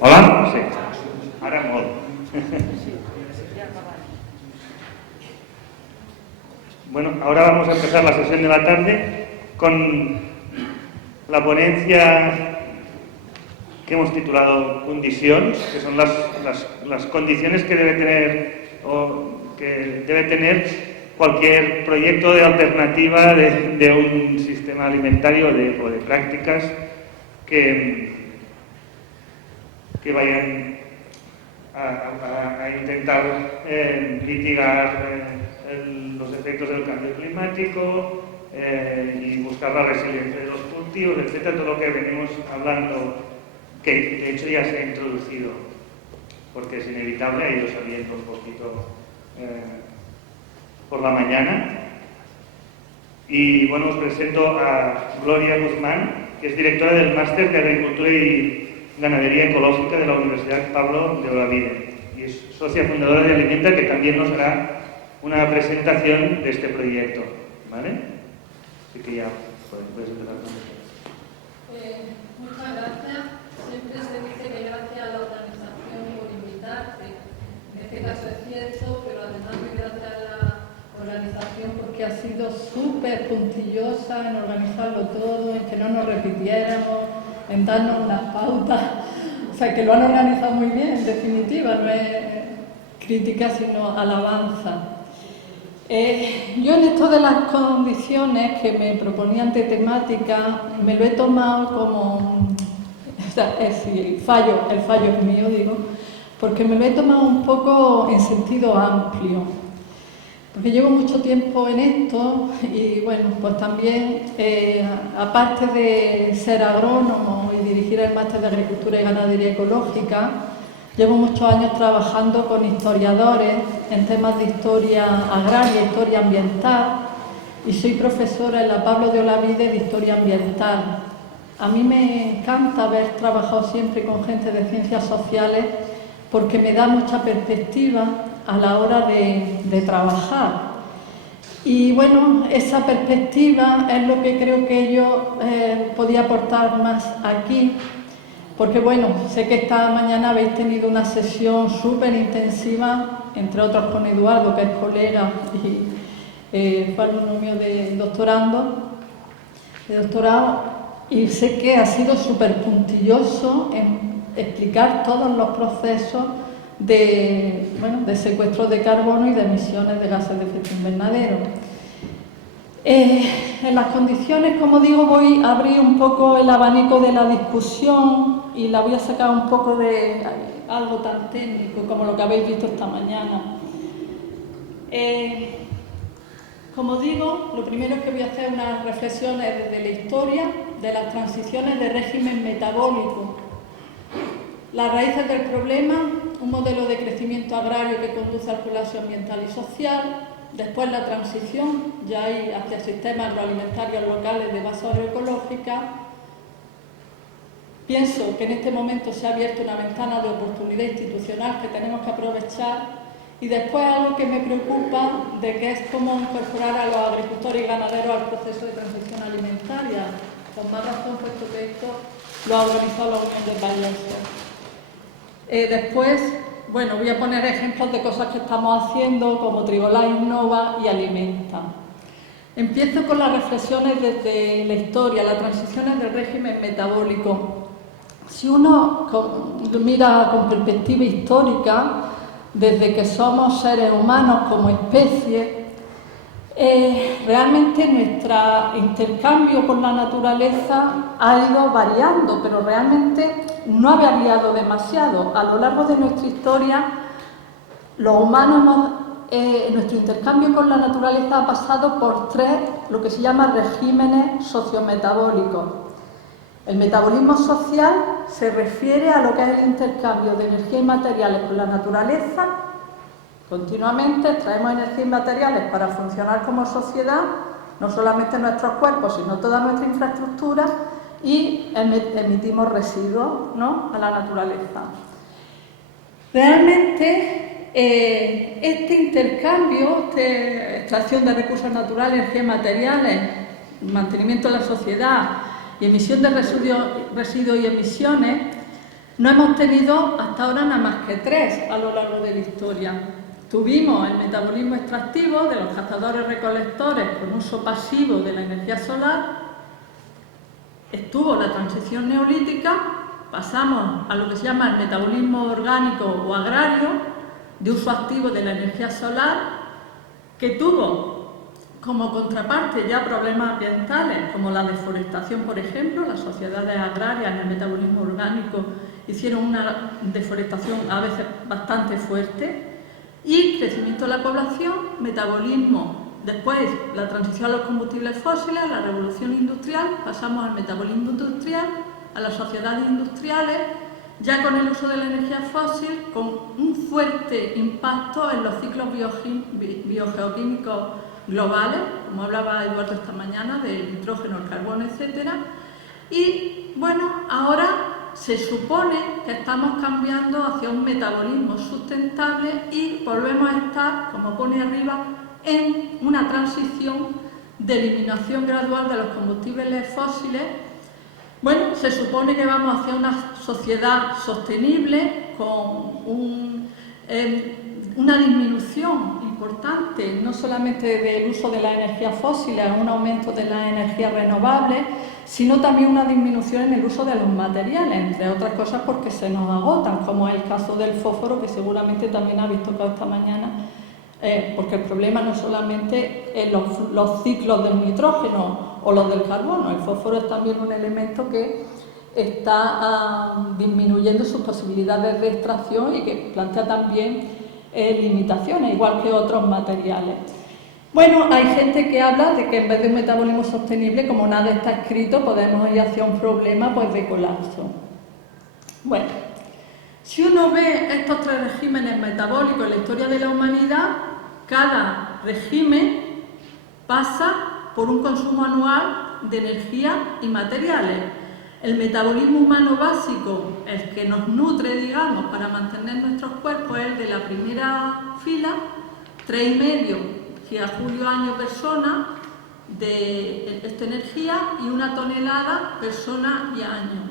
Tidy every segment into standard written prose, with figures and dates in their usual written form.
Hola? Sí. Ara molt. Bueno, ahora vamos a empezar la sesión de la tarde con la ponencia que hemos titulado Condicions, que son las condiciones que debe tener cualquier proyecto de alternativa de un sistema alimentario o de prácticas que vayan a intentar mitigar los efectos del cambio climático y buscar la resiliencia de los cultivos, etcétera, todo lo que venimos hablando, que de hecho ya se ha introducido, porque es inevitable, ha ido saliendo un poquito por la mañana. Y bueno, os presento a Gloria Guzmán, que es directora del Máster de Agricultura y Ganadería Ecológica de la Universidad Pablo de Olavide y es socia fundadora de Alimenta, que también nos hará una presentación de este proyecto, ¿vale? Así que ya puedes empezar con eso. Muchas gracias. Siempre se dice que gracias a la organización por invitarte. En este caso es cierto, pero además muy gracias a la organización porque ha sido súper puntillosa en organizarlo todo, en que no nos repitiéramos, en darnos unas pautas. O sea, que lo han organizado muy bien, en definitiva, no es crítica sino alabanza. Yo en esto de las condiciones que me proponían de temática, me lo he tomado como, o sea, el fallo es mío, digo, porque me lo he tomado un poco en sentido amplio, porque llevo mucho tiempo en esto y bueno, pues también, aparte de ser agrónomo y dirigir el Máster de Agricultura y Ganadería Ecológica, llevo muchos años trabajando con historiadores en temas de historia agraria, historia ambiental, y soy profesora en la Pablo de Olavide de Historia Ambiental. A mí me encanta haber trabajado siempre con gente de ciencias sociales porque me da mucha perspectiva a la hora de trabajar. Y bueno, esa perspectiva es lo que creo que yo podía aportar más aquí. Porque bueno, sé que esta mañana habéis tenido una sesión súper intensiva, entre otros con Eduardo, que es colega y fue alumno mío de doctorado, y sé que ha sido súper puntilloso en explicar todos los procesos de secuestro de carbono y de emisiones de gases de efecto invernadero. En las condiciones, como digo, voy a abrir un poco el abanico de la discusión y la voy a sacar un poco de algo tan técnico como lo que habéis visto esta mañana. Como digo, lo primero que voy a hacer es unas reflexiones desde la historia de las transiciones de régimen metabólico. Las raíces del problema, un modelo de crecimiento agrario que conduce al colapso ambiental y social, después la transición ya hay hacia sistemas agroalimentarios locales de base agroecológica. Pienso que en este momento se ha abierto una ventana de oportunidad institucional que tenemos que aprovechar. Y después algo que me preocupa, de que es cómo incorporar a los agricultores y ganaderos al proceso de transición alimentaria. Con más razón, puesto que esto lo ha organizado la Unión de Países. Después, bueno, voy a poner ejemplos de cosas que estamos haciendo, como Trigolá Innova y Alimenta. Empiezo con las reflexiones desde la historia, las transiciones del régimen metabólico. Si uno mira con perspectiva histórica, desde que somos seres humanos como especie, realmente nuestro intercambio con la naturaleza ha ido variando, pero realmente no ha variado demasiado. A lo largo de nuestra historia, los humanos, nuestro intercambio con la naturaleza ha pasado por tres, lo que se llama regímenes sociometabólicos. El metabolismo social se refiere a lo que es el intercambio de energía y materiales con la naturaleza. Continuamente extraemos energía y materiales para funcionar como sociedad, no solamente nuestros cuerpos, sino toda nuestra infraestructura, y emitimos residuos, ¿no?, a la naturaleza. Realmente, este intercambio, extracción de recursos naturales, energía y materiales, mantenimiento de la sociedad y emisión de residuos y emisiones, no hemos tenido hasta ahora nada más que tres a lo largo de la historia. Tuvimos el metabolismo extractivo de los cazadores-recolectores con uso pasivo de la energía solar, estuvo la transición neolítica, pasamos a lo que se llama el metabolismo orgánico o agrario, de uso activo de la energía solar, que tuvo como contraparte ya problemas ambientales, como la deforestación, por ejemplo. Las sociedades agrarias en el metabolismo orgánico hicieron una deforestación a veces bastante fuerte, y crecimiento de la población, metabolismo. Después, la transición a los combustibles fósiles, la revolución industrial, pasamos al metabolismo industrial, a las sociedades industriales, ya con el uso de la energía fósil, con un fuerte impacto en los ciclos biogeoquímicos globales, como hablaba Eduardo esta mañana, del nitrógeno, el carbono, etc. Y bueno, ahora se supone que estamos cambiando hacia un metabolismo sustentable y volvemos a estar, como pone arriba, en una transición de eliminación gradual de los combustibles fósiles. Bueno, se supone que vamos hacia una sociedad sostenible con una disminución importante, no solamente del uso de las energías fósiles, un aumento de las energías renovables, sino también una disminución en el uso de los materiales, entre otras cosas porque se nos agotan, como es el caso del fósforo, que seguramente también habéis tocado esta mañana, porque el problema no solamente es los ciclos del nitrógeno o los del carbono, el fósforo es también un elemento que está disminuyendo sus posibilidades de extracción y que plantea también limitaciones, igual que otros materiales. Bueno, hay gente que habla de que en vez de un metabolismo sostenible, como nada está escrito, podemos ir hacia un problema pues, de colapso. Bueno, si uno ve estos tres regímenes metabólicos en la historia de la humanidad, cada régimen pasa por un consumo anual de energía y materiales. El metabolismo humano básico, el que nos nutre, digamos, para mantener nuestros cuerpos, es el de la primera fila, 3,5 gigajulio año persona de esta energía y 1 tonelada persona y año.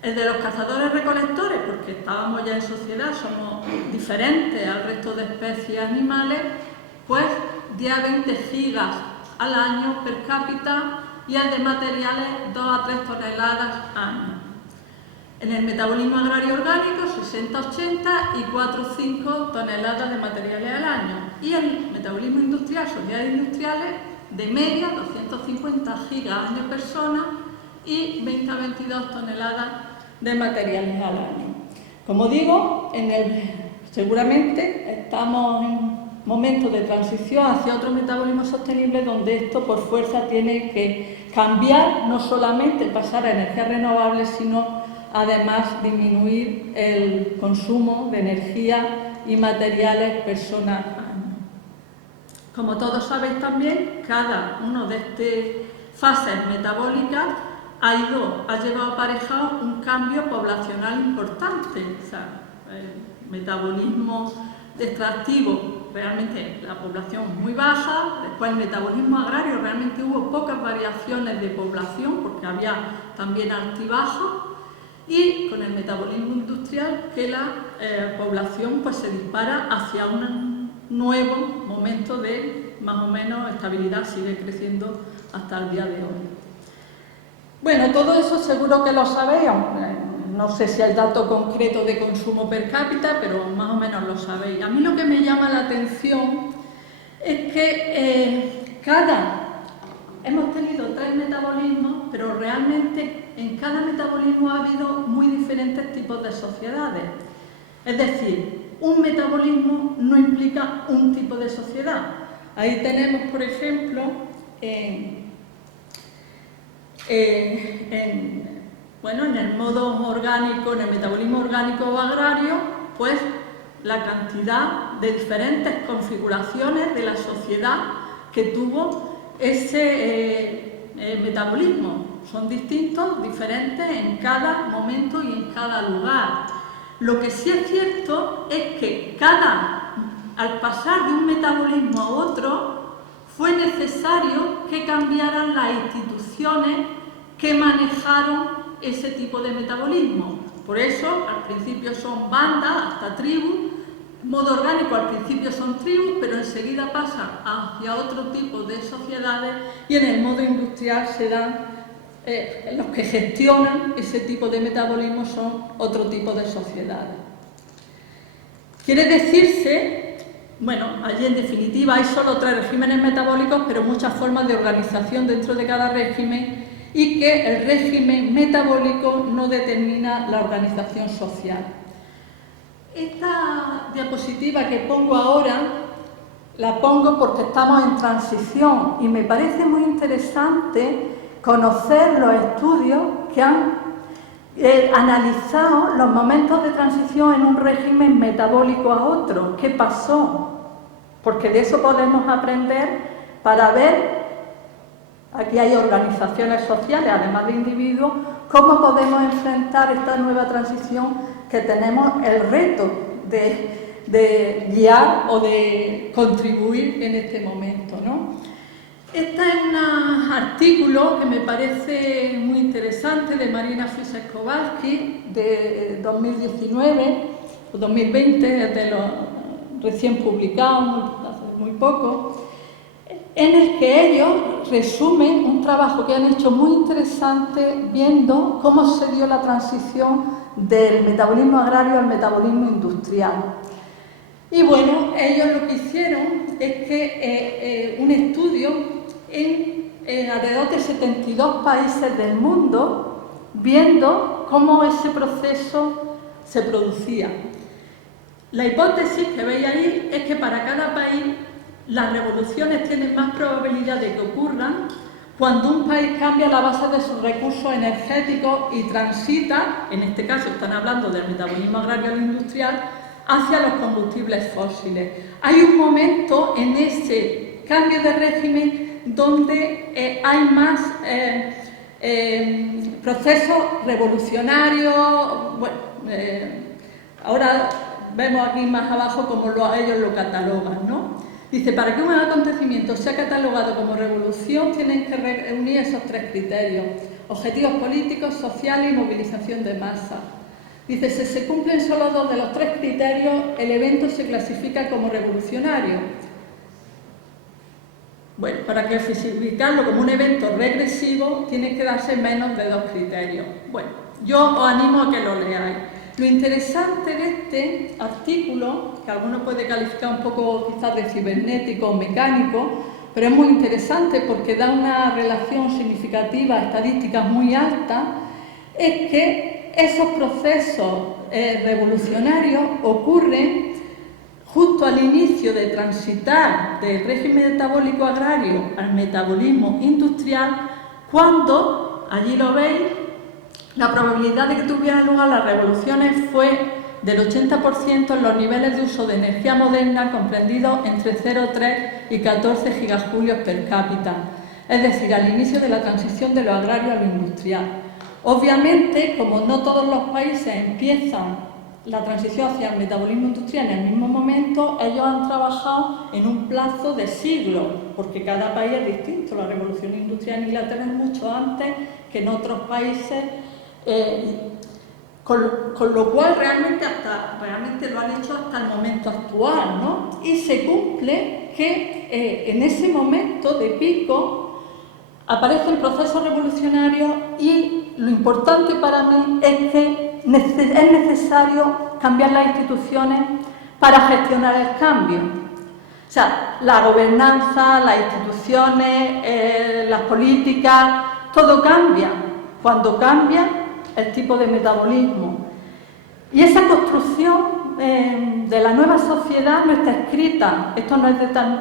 El de los cazadores-recolectores, porque estábamos ya en sociedad, somos diferentes al resto de especies animales, pues 10 a 20 gigas al año per cápita y el de materiales 2 a 3 toneladas año. En el metabolismo agrario orgánico 60-80 y 4-5 toneladas de materiales al año. Y el metabolismo industrial, sociedades industriales, de media 250 gigas año persona y 20 a 22 toneladas de materiales al año. Como digo, seguramente estamos en un momento de transición hacia otro metabolismo sostenible donde esto por fuerza tiene que cambiar, no solamente pasar a energías renovables, sino además disminuir el consumo de energía y materiales persona año. Como todos sabéis también, cada una de estas fases metabólicas ha llevado aparejado un cambio poblacional importante. O sea, el metabolismo extractivo, realmente la población es muy baja. Después el metabolismo agrario, realmente hubo pocas variaciones de población porque había también altibajos. Y con el metabolismo industrial que la población pues, se dispara hacia un nuevo momento de más o menos estabilidad, sigue creciendo hasta el día de hoy. Bueno, todo eso seguro que lo sabéis, no sé si hay dato concreto de consumo per cápita, pero más o menos lo sabéis. A mí lo que me llama la atención es que hemos tenido 3 metabolismos, pero realmente en cada metabolismo ha habido muy diferentes tipos de sociedades. Es decir, un metabolismo no implica un tipo de sociedad. Ahí tenemos, por ejemplo, en el modo orgánico, en el metabolismo orgánico o agrario, pues la cantidad de diferentes configuraciones de la sociedad que tuvo ese metabolismo. Son distintos, diferentes en cada momento y en cada lugar. Lo que sí es cierto es que al pasar de un metabolismo a otro, fue necesario que cambiaran las instituciones que manejaron ese tipo de metabolismo. Por eso, al principio son bandas, hasta tribus. En modo orgánico, al principio son tribus, pero enseguida pasa hacia otro tipo de sociedades y en el modo industrial se dan, los que gestionan ese tipo de metabolismo son otro tipo de sociedades. Quiere decirse, bueno, allí en definitiva hay solo 3 regímenes metabólicos, pero muchas formas de organización dentro de cada régimen y que el régimen metabólico no determina la organización social. Esta diapositiva que pongo ahora, la pongo porque estamos en transición y me parece muy interesante conocer los estudios que han analizado los momentos de transición en un régimen metabólico a otro. ¿Qué pasó? Porque de eso podemos aprender para ver, aquí hay organizaciones sociales, además de individuos, cómo podemos enfrentar esta nueva transición que tenemos el reto de guiar o de contribuir en este momento, ¿no? Este es un artículo que me parece muy interesante de Marina Fischer-Kowalski de 2019 o 2020, es de los recién publicados, hace muy poco, en el que ellos resumen un trabajo que han hecho muy interesante viendo cómo se dio la transición del metabolismo agrario al metabolismo industrial. Y bueno, ellos lo que hicieron es que un estudio en alrededor de 72 países del mundo, viendo cómo ese proceso se producía. La hipótesis que veis ahí es que para cada país las revoluciones tienen más probabilidad de que ocurran cuando un país cambia la base de sus recursos energéticos y transita, en este caso están hablando del metabolismo agrario e industrial, hacia los combustibles fósiles. Hay un momento en ese cambio de régimen donde hay más procesos revolucionarios. Bueno, ahora vemos aquí más abajo cómo ellos lo catalogan, ¿no? Dice, para que un acontecimiento sea catalogado como revolución, tienen que reunir esos 3 criterios: objetivos políticos, sociales y movilización de masa. Dice, si se cumplen solo 2 de los 3 criterios, el evento se clasifica como revolucionario. Bueno, para clasificarlo como un evento regresivo tiene que darse menos de 2 criterios. Bueno, yo os animo a que lo leáis. Lo interesante de este artículo, que alguno puede calificar un poco quizás de cibernético o mecánico, pero es muy interesante porque da una relación significativa, estadísticas muy altas, es que esos procesos revolucionarios ocurren justo al inicio de transitar del régimen metabólico agrario al metabolismo industrial, cuando, allí lo veis, la probabilidad de que tuvieran lugar las revoluciones fue del 80% en los niveles de uso de energía moderna comprendidos entre 0,3 y 14 gigajulios per cápita, es decir, al inicio de la transición de lo agrario a lo industrial. Obviamente, como no todos los países empiezan la transición hacia el metabolismo industrial en el mismo momento, ellos han trabajado en un plazo de siglos, porque cada país es distinto. La revolución industrial en Inglaterra es mucho antes que en otros países, con lo cual realmente lo han hecho hasta el momento actual, ¿no? Y se cumple que en ese momento de pico aparecen procesos revolucionarios y lo importante para mí es que es necesario cambiar las instituciones para gestionar el cambio. O sea, la gobernanza, las instituciones, las políticas, todo cambia cuando cambia el tipo de metabolismo. Y esa construcción de la nueva sociedad no está escrita, esto no es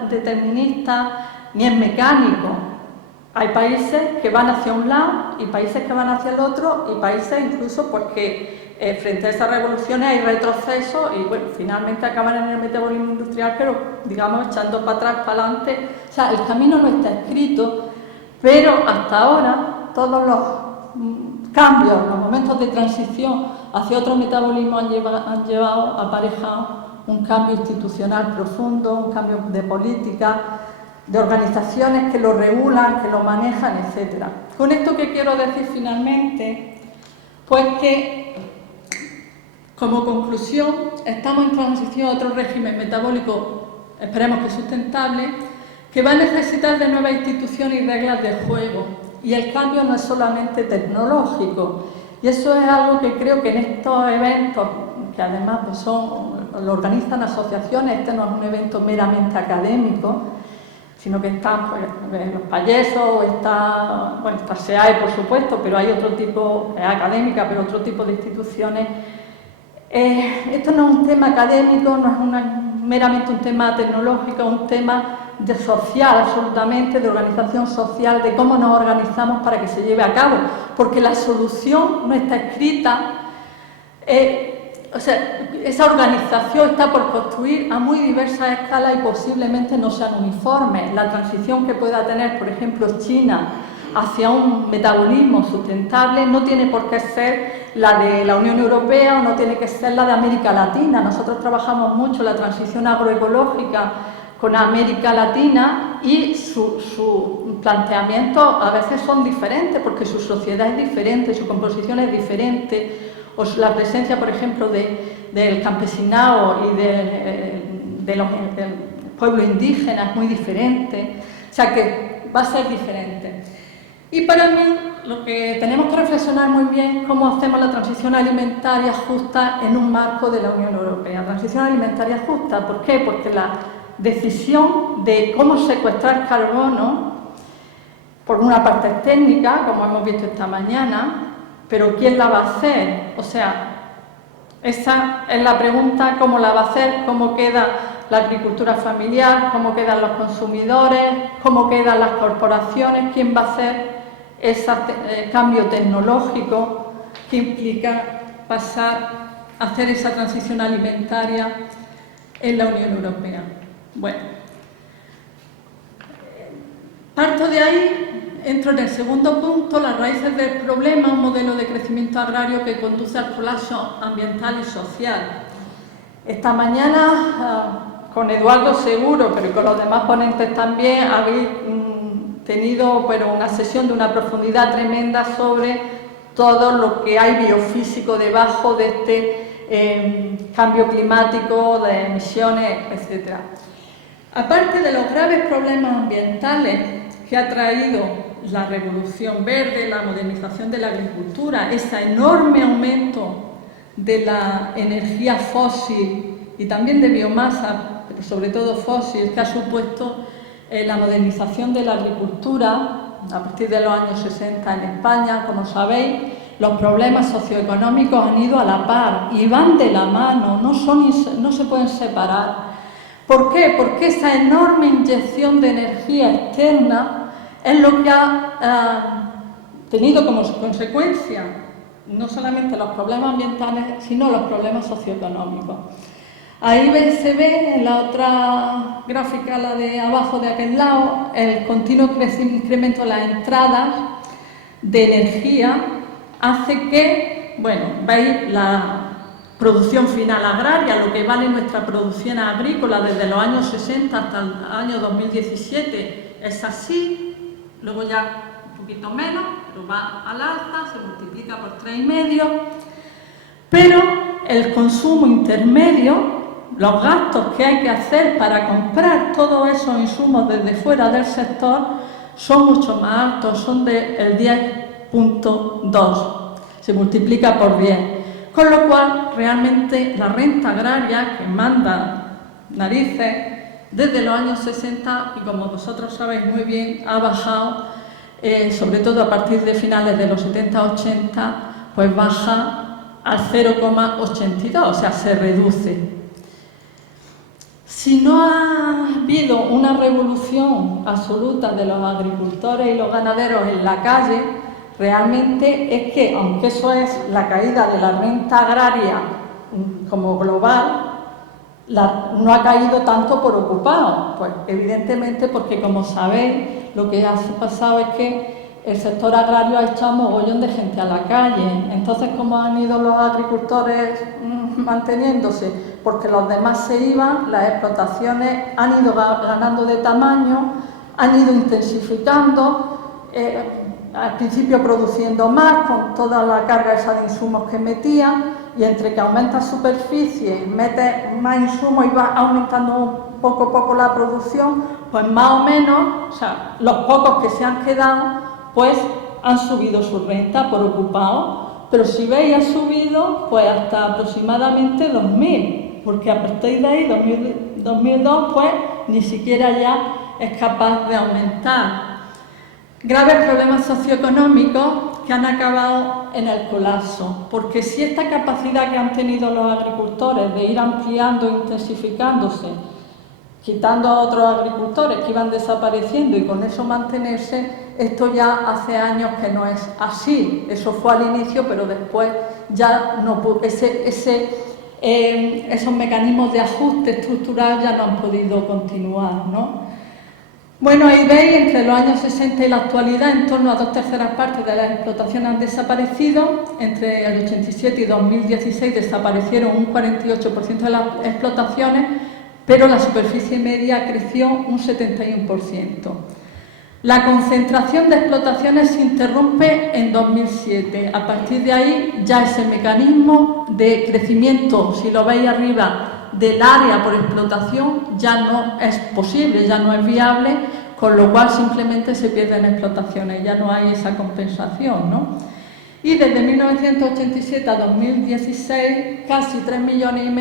determinista ni es mecánico. Hay países que van hacia un lado y países que van hacia el otro y países incluso porque frente a esas revoluciones hay retrocesos y bueno, finalmente acaban en el metabolismo industrial, pero digamos echando para atrás, para adelante. O sea, el camino no está escrito, pero hasta ahora todos los cambios, los momentos de transición hacia otro metabolismo han llevado aparejado un cambio institucional profundo, un cambio de política, de organizaciones que lo regulan, que lo manejan, etc. Con esto, ¿qué quiero decir finalmente? Pues que, como conclusión, estamos en transición a otro régimen metabólico, esperemos que sustentable, que va a necesitar de nuevas instituciones y reglas de juego. Y el cambio no es solamente tecnológico. Y eso es algo que creo que en estos eventos, que además pues lo organizan asociaciones, este no es un evento meramente académico, sino que están pues, los payesos, está SEAE, por supuesto, pero hay otro tipo, académica, pero otro tipo de instituciones. Esto no es un tema académico, no es meramente un tema tecnológico, es un tema de social, absolutamente, de organización social, de cómo nos organizamos para que se lleve a cabo, porque la solución no está escrita. O sea, esa organización está por construir a muy diversas escalas y posiblemente no sean uniformes. La transición que pueda tener, por ejemplo, China hacia un metabolismo sustentable no tiene por qué ser la de la Unión Europea o no tiene que ser la de América Latina. Nosotros trabajamos mucho la transición agroecológica con América Latina y su planteamiento a veces son diferentes porque su sociedad es diferente, su composición es diferente. O la presencia, por ejemplo, del campesinado y del pueblo indígena es muy diferente, o sea que va a ser diferente. Y para mí, lo que tenemos que reflexionar muy bien es cómo hacemos la transición alimentaria justa en un marco de la Unión Europea. Transición alimentaria justa, ¿por qué? Porque la decisión de cómo secuestrar carbono, por una parte es técnica, como hemos visto esta mañana, pero ¿quién la va a hacer? O sea, esa es la pregunta, ¿cómo la va a hacer? ¿Cómo queda la agricultura familiar? ¿Cómo quedan los consumidores? ¿Cómo quedan las corporaciones? ¿Quién va a hacer ese cambio tecnológico que implica pasar a hacer esa transición alimentaria en la Unión Europea? Bueno, parto de ahí. Entro en el segundo punto, las raíces del problema, un modelo de crecimiento agrario que conduce al colapso ambiental y social. Esta mañana, con Eduardo seguro, pero con los demás ponentes también, habéis tenido una sesión de una profundidad tremenda sobre todo lo que hay biofísico debajo de este cambio climático, de emisiones, etc. Aparte de los graves problemas ambientales que ha traído la revolución verde, la modernización de la agricultura, ese enorme aumento de la energía fósil y también de biomasa, pero sobre todo fósil, que ha supuesto la modernización de la agricultura a partir de los años 60 en España, como sabéis, los problemas socioeconómicos han ido a la par y van de la mano, no se pueden separar. ¿Por qué? Porque esa enorme inyección de energía externa es lo que ha tenido como consecuencia no solamente los problemas ambientales, sino los problemas socioeconómicos. Ahí se ve en la otra gráfica, la de abajo de aquel lado, el continuo incremento de las entradas de energía hace que, bueno, veis la producción final agraria, lo que vale nuestra producción agrícola desde los años 60 hasta el año 2017 es así, luego ya un poquito menos, pero va al alza, se multiplica por 3,5, pero el consumo intermedio, los gastos que hay que hacer para comprar todos esos insumos desde fuera del sector son mucho más altos, son del 10,2, se multiplica por 10. Con lo cual, realmente, la renta agraria, que manda narices, desde los años 60, y como vosotros sabéis muy bien, ha bajado, sobre todo a partir de finales de los 70-80, pues baja al 0,82, o sea, se reduce. Si no ha habido una revolución absoluta de los agricultores y los ganaderos en la calle, realmente es que, aunque eso es la caída de la renta agraria como global, no ha caído tanto por ocupados. Pues evidentemente porque, como sabéis, lo que ha pasado es que el sector agrario ha echado mogollón de gente a la calle. Entonces, ¿cómo han ido los agricultores manteniéndose? Porque los demás se iban, las explotaciones han ido ganando de tamaño, han ido intensificando, al principio produciendo más, con toda la carga esa de insumos que metían, y entre que aumenta superficie, mete más insumos y va aumentando poco a poco la producción, pues más o menos, o sea, los pocos que se han quedado, pues han subido su renta por ocupado, pero si veis ha subido pues hasta aproximadamente 2.000, porque a partir de ahí, 2002, pues ni siquiera ya es capaz de aumentar. Graves problemas socioeconómicos que han acabado en el colapso, porque si esta capacidad que han tenido los agricultores de ir ampliando e intensificándose, quitando a otros agricultores que iban desapareciendo y con eso mantenerse, esto ya hace años que no es así. Eso fue al inicio, pero después ya no, esos mecanismos de ajuste estructural ya no han podido continuar, ¿no? Bueno, ahí veis, entre los años 60 y la actualidad, en torno a 2/3 partes de las explotaciones han desaparecido. Entre el 87 y 2016 desaparecieron un 48% de las explotaciones, pero la superficie media creció un 71%. La concentración de explotaciones se interrumpe en 2007. A partir de ahí, ya ese mecanismo de crecimiento, si lo veis arriba, del área por explotación ya no es posible, ya no es viable, con lo cual simplemente se pierden explotaciones, ya no hay esa compensación, ¿no? Y desde 1987 a 2016, casi 3,5 millones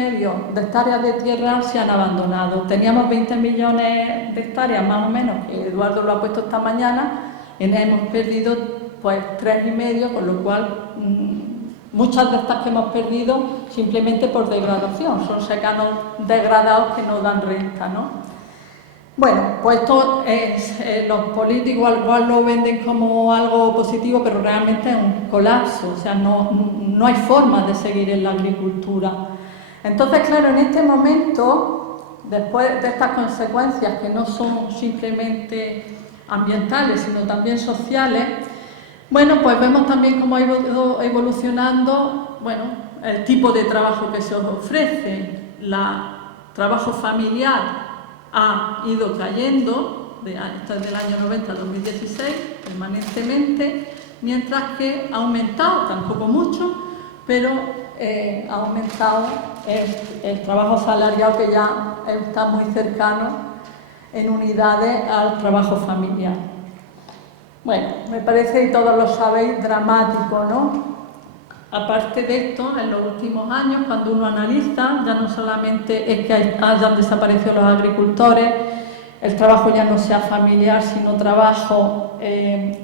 de hectáreas de tierra se han abandonado. Teníamos 20 millones de hectáreas más o menos, que Eduardo lo ha puesto esta mañana, y hemos perdido pues 3,5, con lo cual muchas de estas que hemos perdido simplemente por degradación, son secanos degradados que no dan renta, ¿no? Bueno, pues esto es, los políticos al cual lo venden como algo positivo, pero realmente es un colapso, o sea, no hay forma de seguir en la agricultura. Entonces, claro, en este momento, después de estas consecuencias que no son simplemente ambientales, sino también sociales, bueno, pues vemos también cómo ha ido evolucionando, bueno, el tipo de trabajo que se ofrece. El trabajo familiar ha ido cayendo desde el año 90 a 2016 permanentemente, mientras que ha aumentado, tampoco mucho, pero ha aumentado el trabajo asalariado, que ya está muy cercano en unidades al trabajo familiar. Bueno, me parece, y todos lo sabéis, dramático, ¿no? Aparte de esto, en los últimos años, cuando uno analiza, ya no solamente es que hayan desaparecido los agricultores, el trabajo ya no sea familiar, sino trabajo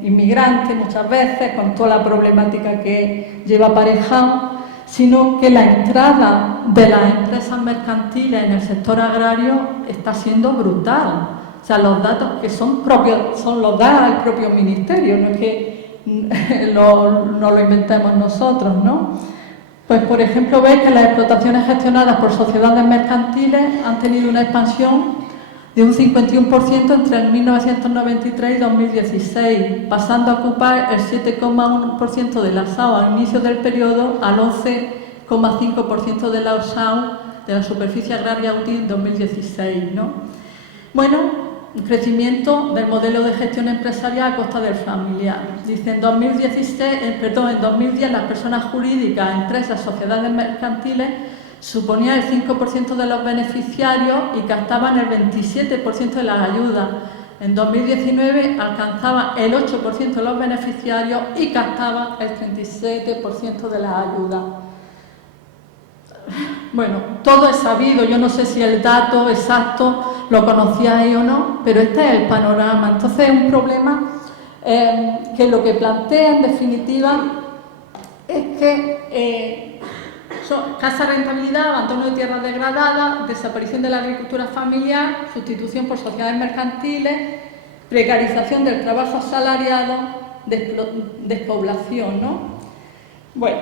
inmigrante muchas veces, con toda la problemática que lleva aparejado, sino que la entrada de las empresas mercantiles en el sector agrario está siendo brutal. O sea, los datos que son propios, los da el propio ministerio, no es que no lo inventemos nosotros, ¿no? Pues, por ejemplo, veis que las explotaciones gestionadas por sociedades mercantiles han tenido una expansión de un 51% entre el 1993 y 2016, pasando a ocupar el 7,1% de la SAU al inicio del periodo al 11,5% de la SAU de la superficie agraria útil en 2016, ¿no? Bueno, un crecimiento del modelo de gestión empresarial a costa del familiar. Dice, en 2010 las personas jurídicas, empresas, sociedades mercantiles suponían el 5% de los beneficiarios y captaban el 27% de las ayudas. En 2019 alcanzaba el 8% de los beneficiarios y captaba el 37% de las ayudas. Bueno, todo es sabido, yo no sé si el dato exacto lo conocíais o no, pero este es el panorama. Entonces es un problema que lo que plantea en definitiva es que escasa rentabilidad, abandono de tierras degradadas, desaparición de la agricultura familiar, sustitución por sociedades mercantiles, precarización del trabajo asalariado, despoblación, ¿no? Bueno,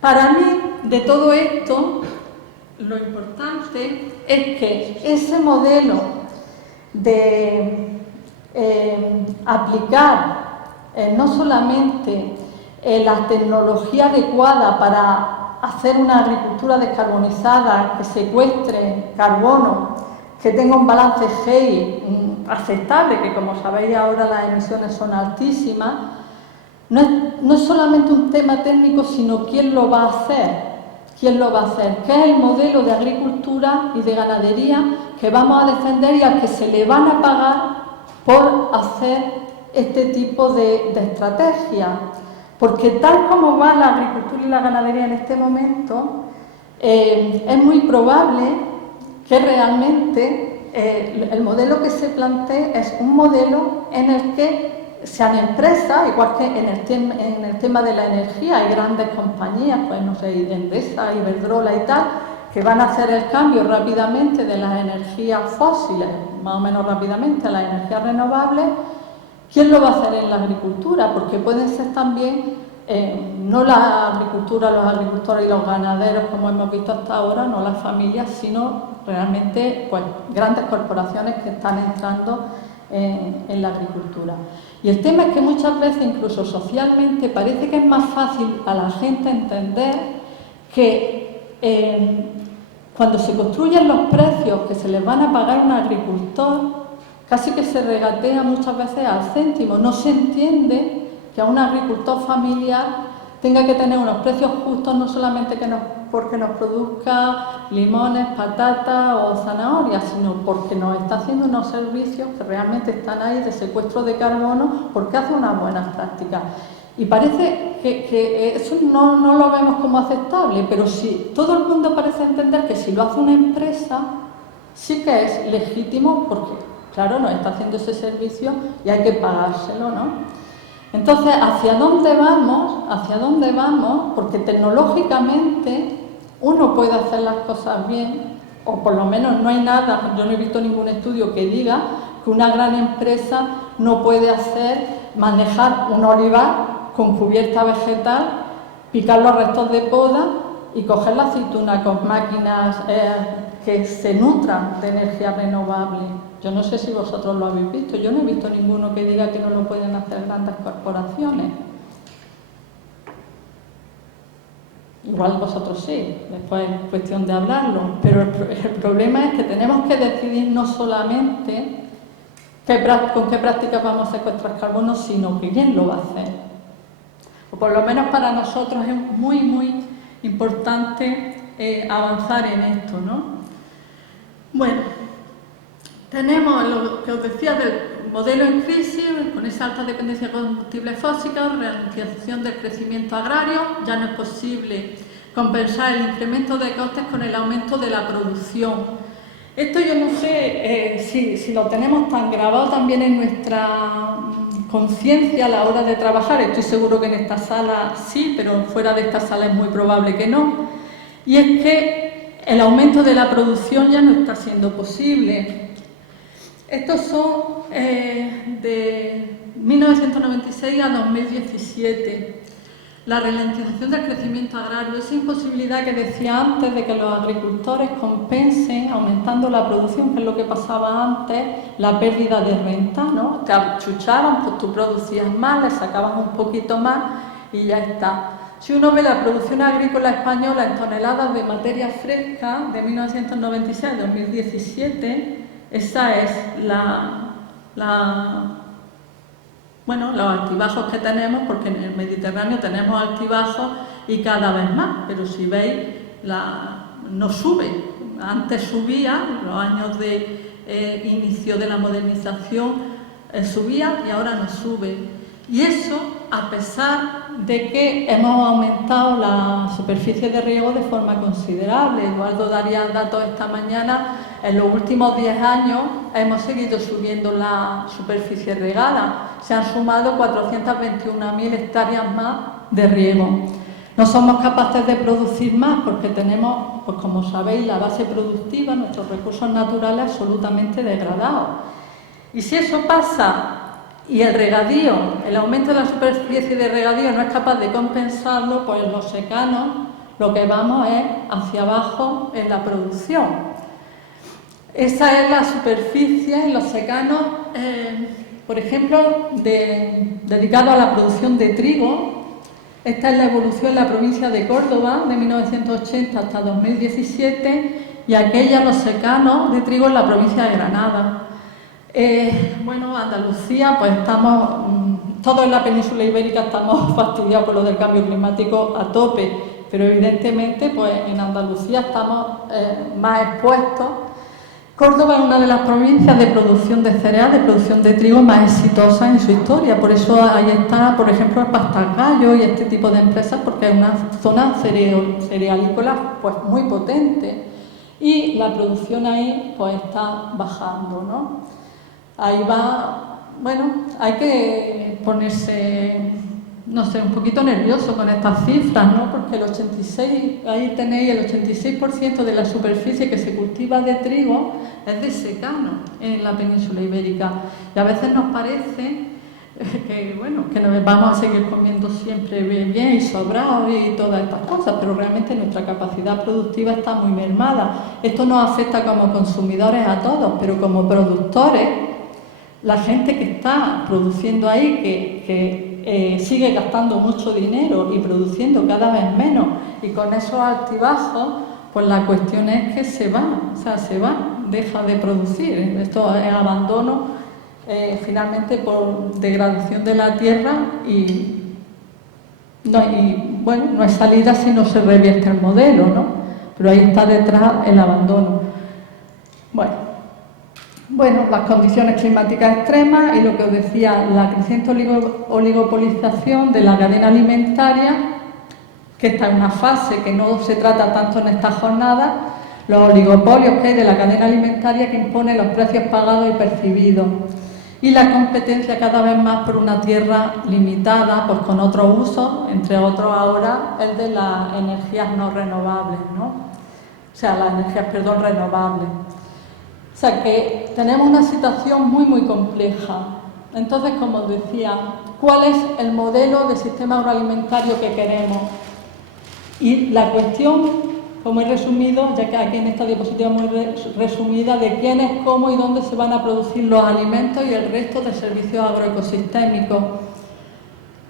para mí, de todo esto, lo importante es que ese modelo de aplicar no solamente la tecnología adecuada para hacer una agricultura descarbonizada, que secuestre carbono, que tenga un balance GEI aceptable, que como sabéis ahora las emisiones son altísimas, no es solamente un tema técnico, sino quién lo va a hacer. ¿Quién lo va a hacer? ¿Qué es el modelo de agricultura y de ganadería que vamos a defender y al que se le van a pagar por hacer este tipo de estrategia? Porque tal como va la agricultura y la ganadería en este momento, es muy probable que realmente el modelo que se plantee es un modelo en el que sean empresas, igual que en el tema de la energía, hay grandes compañías, pues no sé, Endesa, Iberdrola y tal, que van a hacer el cambio rápidamente de las energías fósiles, más o menos rápidamente, a las energías renovables. ¿Quién lo va a hacer en la agricultura? Porque pueden ser también, no la agricultura, los agricultores y los ganaderos, como hemos visto hasta ahora, no las familias, sino realmente pues, grandes corporaciones que están entrando en la agricultura. Y el tema es que muchas veces, incluso socialmente, parece que es más fácil a la gente entender que cuando se construyen los precios que se les van a pagar a un agricultor, casi que se regatea muchas veces al céntimo. No se entiende que a un agricultor familiar tenga que tener unos precios justos, no solamente porque nos produzca limones, patatas o zanahorias, sino porque nos está haciendo unos servicios que realmente están ahí de secuestro de carbono, porque hace unas buenas prácticas. Y parece que eso no lo vemos como aceptable, pero sí, todo el mundo parece entender que si lo hace una empresa, sí que es legítimo, porque, claro, nos está haciendo ese servicio y hay que pagárselo, ¿no? Entonces, ¿hacia dónde vamos? ¿Hacia dónde vamos? Porque tecnológicamente uno puede hacer las cosas bien, o por lo menos no hay nada, yo no he visto ningún estudio que diga que una gran empresa no puede manejar un olivar con cubierta vegetal, picar los restos de poda y coger la aceituna con máquinas que se nutran de energía renovable. Yo no sé si vosotros lo habéis visto, yo no he visto ninguno que diga que no lo pueden hacer grandes corporaciones. Igual vosotros sí, después es cuestión de hablarlo, pero el problema es que tenemos que decidir no solamente con qué prácticas vamos a secuestrar carbono, sino quién lo va a hacer. O por lo menos para nosotros es muy, muy importante avanzar en esto, ¿no? Bueno, Tenemos lo que os decía del modelo en crisis, con esa alta dependencia de combustibles fósiles, ralentización del crecimiento agrario. Ya no es posible compensar el incremento de costes con el aumento de la producción. Esto yo no sé si lo tenemos tan grabado también en nuestra conciencia a la hora de trabajar. Estoy seguro que en esta sala sí, pero fuera de esta sala es muy probable que no. Y es que el aumento de la producción ya no está siendo posible. Estos son de 1996 a 2017. La ralentización del crecimiento agrario, esa imposibilidad que decía antes de que los agricultores compensen aumentando la producción, que es lo que pasaba antes, la pérdida de renta, ¿no? Te achuchaban, pues tú producías más, le sacaban un poquito más y ya está. Si uno ve la producción agrícola española en toneladas de materia fresca de 1996 a 2017, esa es los altibajos que tenemos, porque en el Mediterráneo tenemos altibajos y cada vez más, pero si veis, no sube. Antes subía, en los años de inicio de la modernización subía y ahora no sube. Y eso a pesar de que hemos aumentado la superficie de riego de forma considerable. Eduardo daría datos esta mañana. En los últimos 10 años hemos seguido subiendo la superficie regada. Se han sumado 421.000 hectáreas más de riego. No somos capaces de producir más porque tenemos, pues como sabéis, la base productiva, nuestros recursos naturales absolutamente degradados. Y si eso pasa y el regadío, el aumento de la superficie de regadío no es capaz de compensarlo, pues en los secanos lo que vamos es hacia abajo en la producción. Esa es la superficie en los secanos, por ejemplo, dedicado a la producción de trigo. Esta es la evolución en la provincia de Córdoba de 1980 hasta 2017 y aquella los secanos de trigo en la provincia de Granada. Andalucía, pues estamos, todos en la península ibérica estamos fastidiados por lo del cambio climático a tope, pero evidentemente pues en Andalucía estamos más expuestos. Córdoba es una de las provincias de producción de cereal, de producción de trigo más exitosas en su historia, por eso ahí está, por ejemplo, el Pastargallo y este tipo de empresas, porque es una zona cerealícola pues muy potente y la producción ahí pues está bajando, ¿no? Ahí va, hay que ponerse, no sé, un poquito nervioso con estas cifras, ¿no? Porque ahí tenéis el 86% de la superficie que se cultiva de trigo es de secano en la península ibérica. Y a veces nos parece que nos vamos a seguir comiendo siempre bien y sobrados y todas estas cosas, pero realmente nuestra capacidad productiva está muy mermada. Esto nos afecta como consumidores a todos, pero como productores, la gente que está produciendo ahí, que sigue gastando mucho dinero y produciendo cada vez menos, y con esos altibajos, pues la cuestión es que se va, deja de producir. Esto es abandono, finalmente por degradación de la tierra no hay salida si no se revierte el modelo, ¿no? Pero ahí está detrás el abandono. Las condiciones climáticas extremas y lo que os decía, la creciente oligopolización de la cadena alimentaria, que está en una fase que no se trata tanto en esta jornada, los oligopolios que hay de la cadena alimentaria que impone los precios pagados y percibidos, y la competencia cada vez más por una tierra limitada, pues con otros usos, entre otros ahora el de las energías no renovables, ¿no? Las energías, renovables. O sea que tenemos una situación muy, muy compleja. Entonces, como os decía, ¿cuál es el modelo de sistema agroalimentario que queremos? Y la cuestión, como he resumido, ya que aquí en esta diapositiva muy resumida, de quiénes, cómo y dónde se van a producir los alimentos y el resto de servicios agroecosistémicos.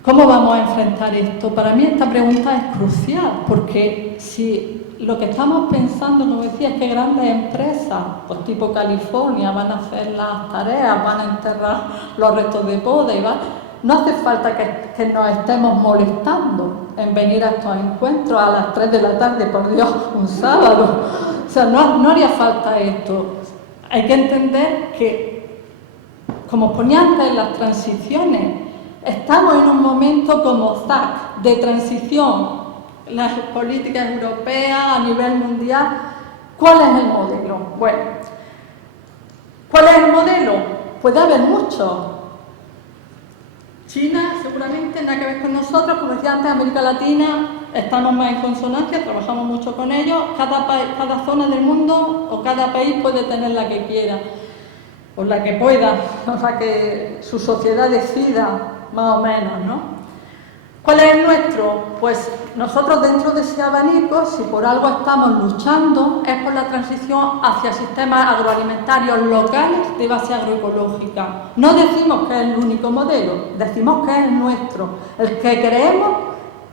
¿Cómo vamos a enfrentar esto? Para mí esta pregunta es crucial, porque si lo que estamos pensando, nos decía, es que grandes empresas, pues tipo California, van a hacer las tareas, van a enterrar los restos de poda y no hace falta que nos estemos molestando en venir a estos encuentros a las 3 de la tarde, por Dios, un sábado. No haría falta esto. hay que entender que, como os ponía antes, las transiciones, estamos en un momento como ZAC, de transición, las políticas europeas a nivel mundial. ¿Cuál es el modelo? Bueno, ¿cuál es el modelo? Puede haber muchos. China seguramente nada que ver con nosotros, como decía antes, América Latina, estamos más en consonancia, trabajamos mucho con ellos. Cada zona del mundo o cada país puede tener la que quiera, o la que pueda, o la que su sociedad decida, más o menos, ¿no? ¿Cuál es el nuestro? Pues nosotros dentro de ese abanico, si por algo estamos luchando, es por la transición hacia sistemas agroalimentarios locales de base agroecológica. No decimos que es el único modelo, decimos que es el nuestro, el que creemos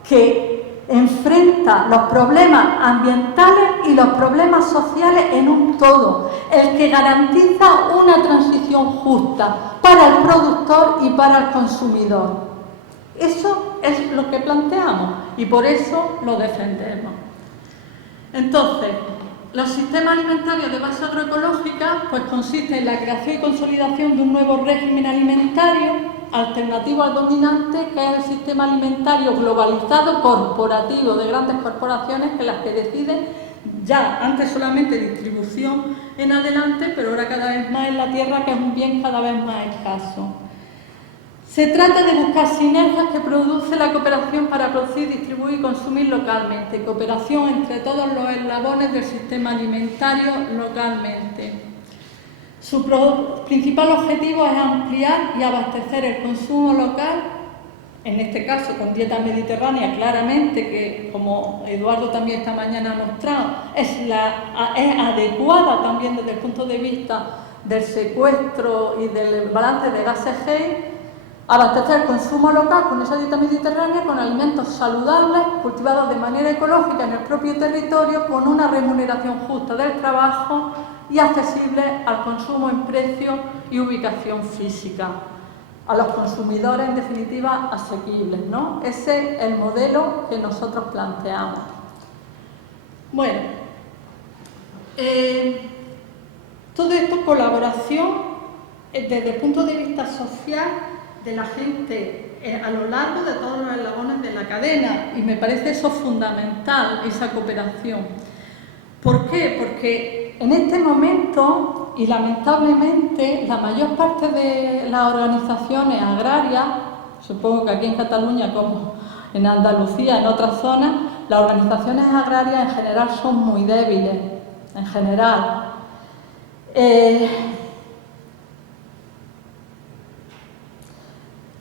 que enfrenta los problemas ambientales y los problemas sociales en un todo, el que garantiza una transición justa para el productor y para el consumidor. Eso es lo que planteamos y por eso lo defendemos. Entonces, los sistemas alimentarios de base agroecológica pues consiste en la creación y consolidación de un nuevo régimen alimentario alternativo al dominante, que es el sistema alimentario globalizado corporativo de grandes corporaciones, que las que deciden ya antes solamente distribución en adelante, pero ahora cada vez más en la tierra, que es un bien cada vez más escaso. Se trata de buscar sinergias que produce la cooperación para producir, distribuir y consumir localmente, cooperación entre todos los eslabones del sistema alimentario localmente. Su principal objetivo es ampliar y abastecer el consumo local, en este caso con dieta mediterránea, claramente, que como Eduardo también esta mañana ha mostrado, es adecuada también desde el punto de vista del secuestro y del balance de gases GEI. Abastecer el consumo local con esa dieta mediterránea, con alimentos saludables, cultivados de manera ecológica en el propio territorio, con una remuneración justa del trabajo y accesible al consumo en precio y ubicación física. A los consumidores, en definitiva, asequibles, ¿no? Ese es el modelo que nosotros planteamos. Bueno, todo esto colaboración desde el punto de vista social de la gente a lo largo de todos los eslabones de la cadena, y me parece eso fundamental, esa cooperación. ¿Por qué? Porque en este momento, y lamentablemente, la mayor parte de las organizaciones agrarias, supongo que aquí en Cataluña como en Andalucía, en otras zonas, las organizaciones agrarias en general son muy débiles, en general.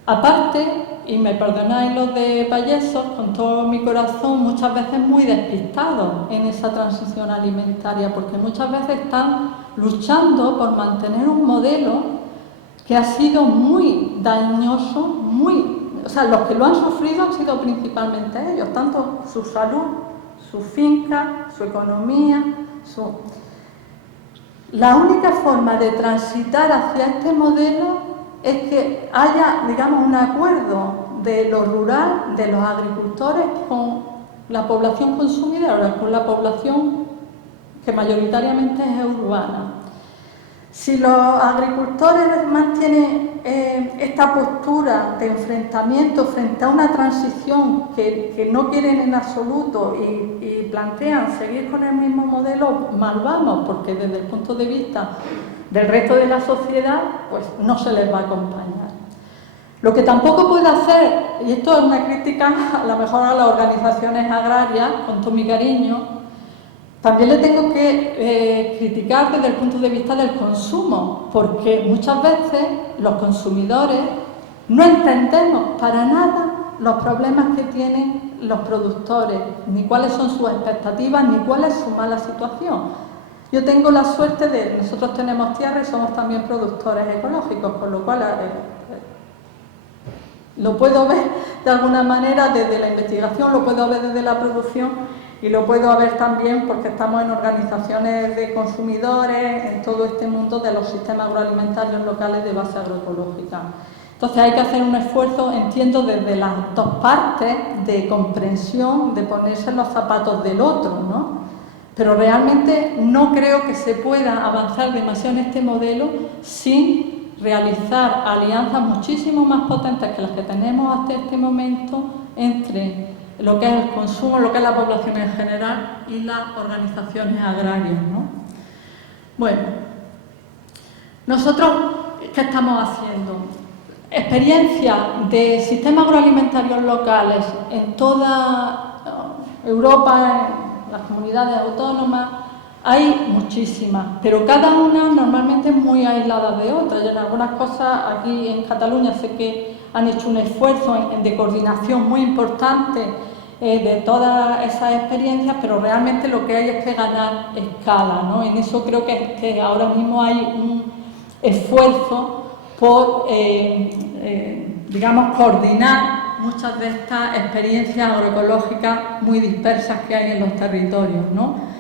Aparte, y me perdonáis los de payesos, con todo mi corazón, muchas veces muy despistados en esa transición alimentaria, porque muchas veces están luchando por mantener un modelo que ha sido muy dañoso, o sea, los que lo han sufrido han sido principalmente ellos, tanto su salud, su finca, su economía, La única forma de transitar hacia este modelo es que haya, digamos, un acuerdo de lo rural, de los agricultores con la población consumidora, con la población que mayoritariamente es urbana. Si los agricultores mantienen esta postura de enfrentamiento frente a una transición que no quieren en absoluto y plantean seguir con el mismo modelo, mal vamos, porque desde el punto de vista del resto de la sociedad, pues no se les va a acompañar. Lo que tampoco puede hacer, y esto es una crítica a lo mejor a las organizaciones agrarias, con todo mi cariño, también le tengo que criticar desde el punto de vista del consumo, porque muchas veces los consumidores no entendemos para nada los problemas que tienen los productores, ni cuáles son sus expectativas, ni cuál es su mala situación. Yo tengo la suerte de, nosotros tenemos tierra y somos también productores ecológicos, con lo cual lo puedo ver de alguna manera desde la investigación, lo puedo ver desde la producción y lo puedo ver también porque estamos en organizaciones de consumidores, en todo este mundo de los sistemas agroalimentarios locales de base agroecológica. Entonces hay que hacer un esfuerzo, entiendo, desde las dos partes de comprensión, de ponerse en los zapatos del otro, ¿no? pero realmente no creo que se pueda avanzar demasiado en este modelo sin realizar alianzas muchísimo más potentes que las que tenemos hasta este momento entre lo que es el consumo, lo que es la población en general y las organizaciones agrarias, ¿no? Bueno, nosotros, ¿qué estamos haciendo? Experiencias de sistemas agroalimentarios locales en toda Europa, en las comunidades autónomas, hay muchísimas, pero cada una normalmente es muy aislada de otra. Y en algunas cosas, aquí en Cataluña sé que han hecho un esfuerzo de coordinación muy importante de todas esas experiencias, pero realmente lo que hay es que ganar escala, ¿no? En eso creo que ahora mismo hay un esfuerzo por, digamos, coordinar muchas de estas experiencias agroecológicas muy dispersas que hay en los territorios, ¿no?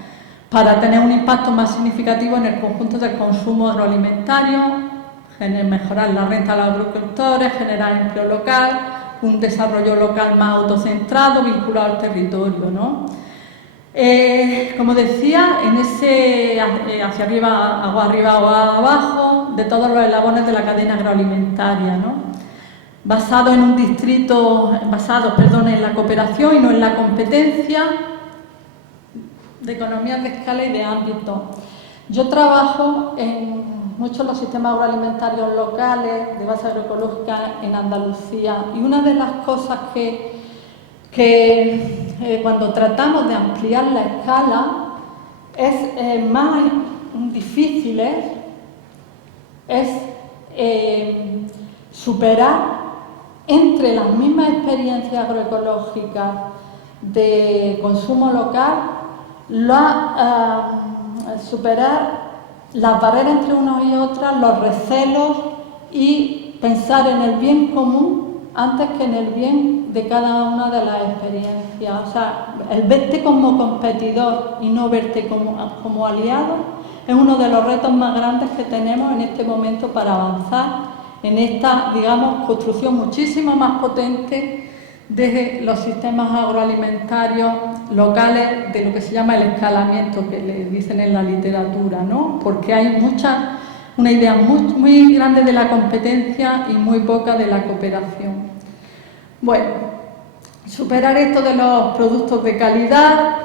Para tener un impacto más significativo en el conjunto del consumo agroalimentario, mejorar la renta a los agricultores, generar empleo local, un desarrollo local más autocentrado, vinculado al territorio, ¿no? Como decía, en ese hacia arriba, agua abajo, de todos los eslabones de la cadena agroalimentaria, ¿no? Basado en un distrito, en la cooperación y no en la competencia, de economías de escala y de ámbito. Yo trabajo en muchos los sistemas agroalimentarios locales de base agroecológica en Andalucía, y una de las cosas que cuando tratamos de ampliar la escala es más difícil es superar entre las mismas experiencias agroecológicas de consumo local, superar las barreras entre unos y otras, los recelos y pensar en el bien común antes que en el bien de cada una de las experiencias. O sea, el verte como competidor y no verte como aliado es uno de los retos más grandes que tenemos en este momento para avanzar en esta, digamos, construcción muchísimo más potente de los sistemas agroalimentarios locales, de lo que se llama el escalamiento, que le dicen en la literatura, ¿no? Porque hay una idea muy grande de la competencia y muy poca de la cooperación. Bueno, superar esto de los productos de calidad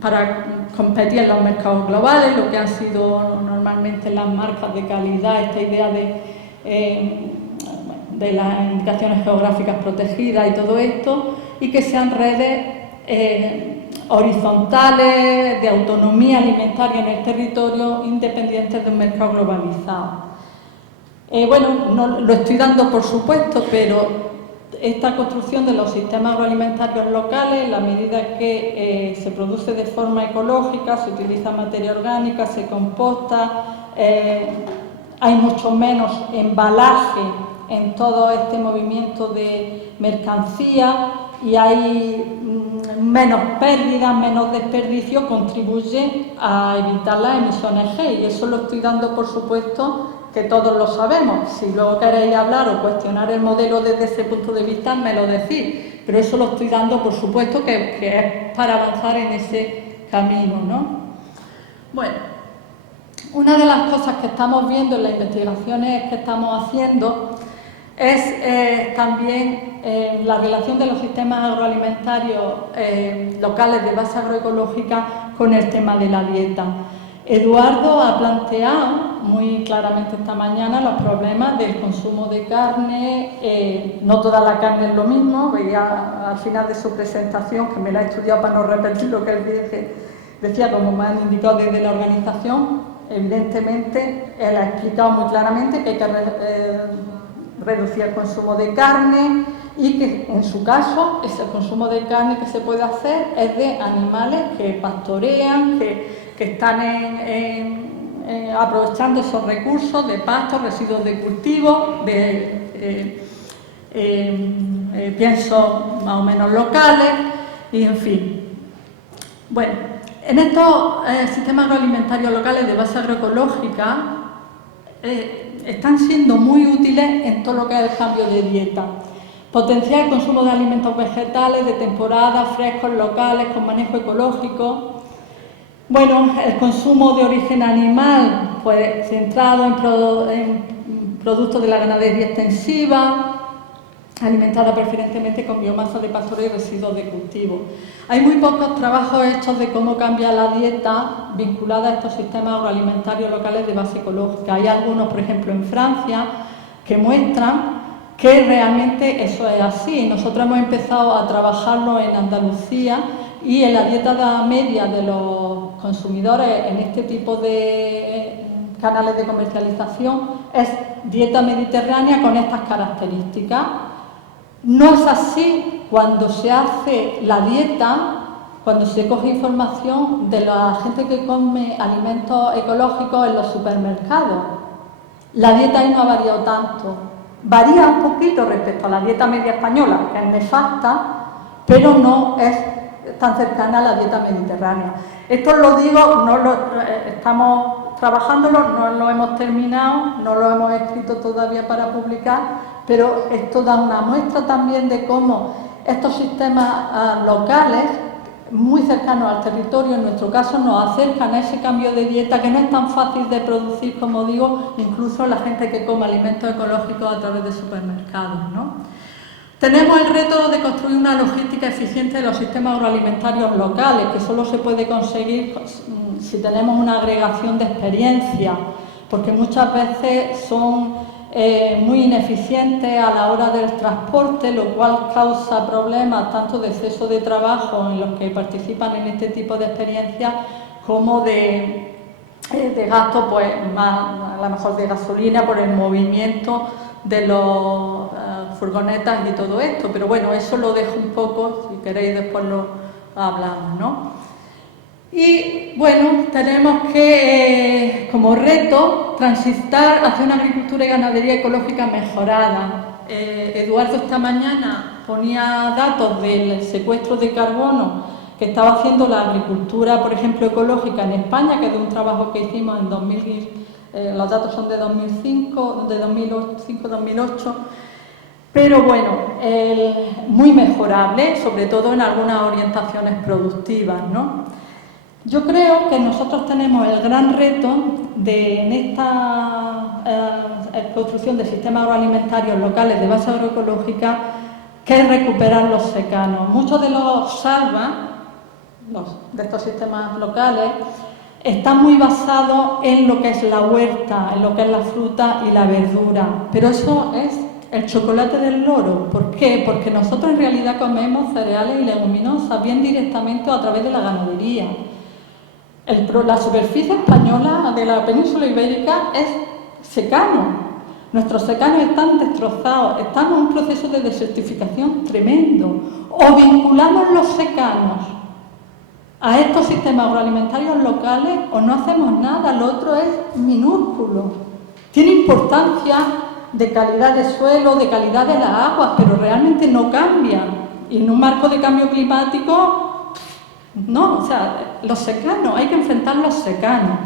para competir en los mercados globales, lo que han sido normalmente las marcas de calidad, esta idea de las indicaciones geográficas protegidas y todo esto, y que sean redes horizontales de autonomía alimentaria en el territorio, independientes de un mercado globalizado. No lo estoy dando por supuesto, pero esta construcción de los sistemas agroalimentarios locales, en la medida que se produce de forma ecológica, se utiliza materia orgánica, se composta, hay mucho menos embalaje en todo este movimiento de mercancía y hay menos pérdidas, menos desperdicio, contribuye a evitar las emisiones G, y eso lo estoy dando por supuesto que todos lo sabemos. Si luego queréis hablar o cuestionar el modelo desde ese punto de vista, me lo decís, pero eso lo estoy dando por supuesto que es para avanzar en ese camino, ¿no? Bueno, una de las cosas que estamos viendo en las investigaciones que estamos haciendo es también la relación de los sistemas agroalimentarios locales de base agroecológica con el tema de la dieta. Eduardo ha planteado muy claramente esta mañana los problemas del consumo de carne. No toda la carne es lo mismo. Veía al final de su presentación, que me la he estudiado para no repetir lo que él decía, como me han indicado desde la organización. Evidentemente, él ha explicado muy claramente que hay que reducir el consumo de carne y que en su caso ese consumo de carne que se puede hacer es de animales que pastorean, que están aprovechando esos recursos de pastos, residuos de cultivo, piensos más o menos locales y en fin. Bueno, en estos sistemas agroalimentarios locales de base agroecológica están siendo muy útiles en todo lo que es el cambio de dieta, Potenciar el consumo de alimentos vegetales de temporada, frescos, locales, con manejo ecológico. Bueno, el consumo de origen animal, pues centrado en productos de la ganadería extensiva, alimentada preferentemente con biomasa de pastoreo y residuos de cultivo. Hay muy pocos trabajos hechos de cómo cambia la dieta vinculada a estos sistemas agroalimentarios locales de base ecológica. Hay algunos, por ejemplo, en Francia, que muestran que realmente eso es así. Nosotros hemos empezado a trabajarlo en Andalucía y en la dieta media de los consumidores en este tipo de canales de comercialización es dieta mediterránea con estas características. No es así cuando se hace la dieta, cuando se coge información de la gente que come alimentos ecológicos en los supermercados. La dieta ahí no ha variado tanto. Varía un poquito respecto a la dieta media española, que es nefasta, pero no es tan cercana a la dieta mediterránea. Esto lo digo, estamos trabajándolo, no lo hemos terminado, no lo hemos escrito todavía para publicar, pero esto da una muestra también de cómo estos sistemas locales, muy cercanos al territorio, en nuestro caso, nos acercan a ese cambio de dieta que no es tan fácil de producir, como digo, incluso la gente que come alimentos ecológicos a través de supermercados, ¿no? Tenemos el reto de construir una logística eficiente de los sistemas agroalimentarios locales, que solo se puede conseguir si tenemos una agregación de experiencia, porque muchas veces son muy ineficientes a la hora del transporte, lo cual causa problemas tanto de exceso de trabajo en los que participan en este tipo de experiencias como de gasto, pues más, a lo mejor de gasolina por el movimiento de los furgonetas y todo esto, pero bueno, eso lo dejo un poco, si queréis después lo hablamos, ¿no? Y bueno, tenemos que, como reto, transitar hacia una agricultura y ganadería ecológica mejorada. Eduardo esta mañana ponía datos del secuestro de carbono que estaba haciendo la agricultura, por ejemplo, ecológica en España, que es de un trabajo que hicimos en 2000, los datos son de 2005, de 2005-2008, pero bueno, muy mejorable, sobre todo en algunas orientaciones productivas, ¿no? Yo creo que nosotros tenemos el gran reto en esta construcción de sistemas agroalimentarios locales de base agroecológica, que es recuperar los secanos. Muchos de los salvas, de estos sistemas locales, están muy basados en lo que es la huerta, en lo que es la fruta y la verdura, pero eso es el chocolate del loro. ¿Por qué? Porque nosotros en realidad comemos cereales y leguminosas bien directamente o a través de la ganadería. La superficie española de la península ibérica es secano. Nuestros secanos están destrozados, estamos en un proceso de desertificación tremendo. O vinculamos los secanos a estos sistemas agroalimentarios locales o no hacemos nada, lo otro es minúsculo. Tiene importancia de calidad de suelo, de calidad de las aguas, pero realmente no cambian. Y en un marco de cambio climático, no, o sea, los secanos, hay que enfrentar los secanos.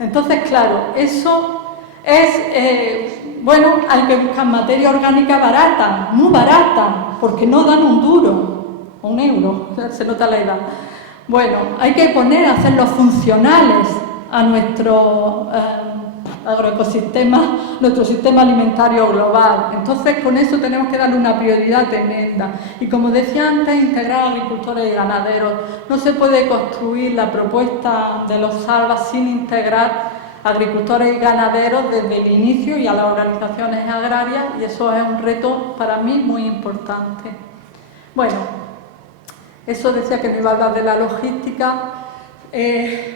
Entonces, claro, eso es, bueno, hay que buscar materia orgánica barata, muy barata, porque no dan un duro, un euro, se nota la edad. Bueno, hay que hacerlos funcionales a nuestro agroecosistema, nuestro sistema alimentario global. Entonces, con eso tenemos que darle una prioridad tremenda. Y como decía antes, integrar a agricultores y ganaderos. No se puede construir la propuesta de los salvas sin integrar agricultores y ganaderos desde el inicio y a las organizaciones agrarias, y eso es un reto para mí muy importante. Bueno, eso decía que me iba a hablar de la logística.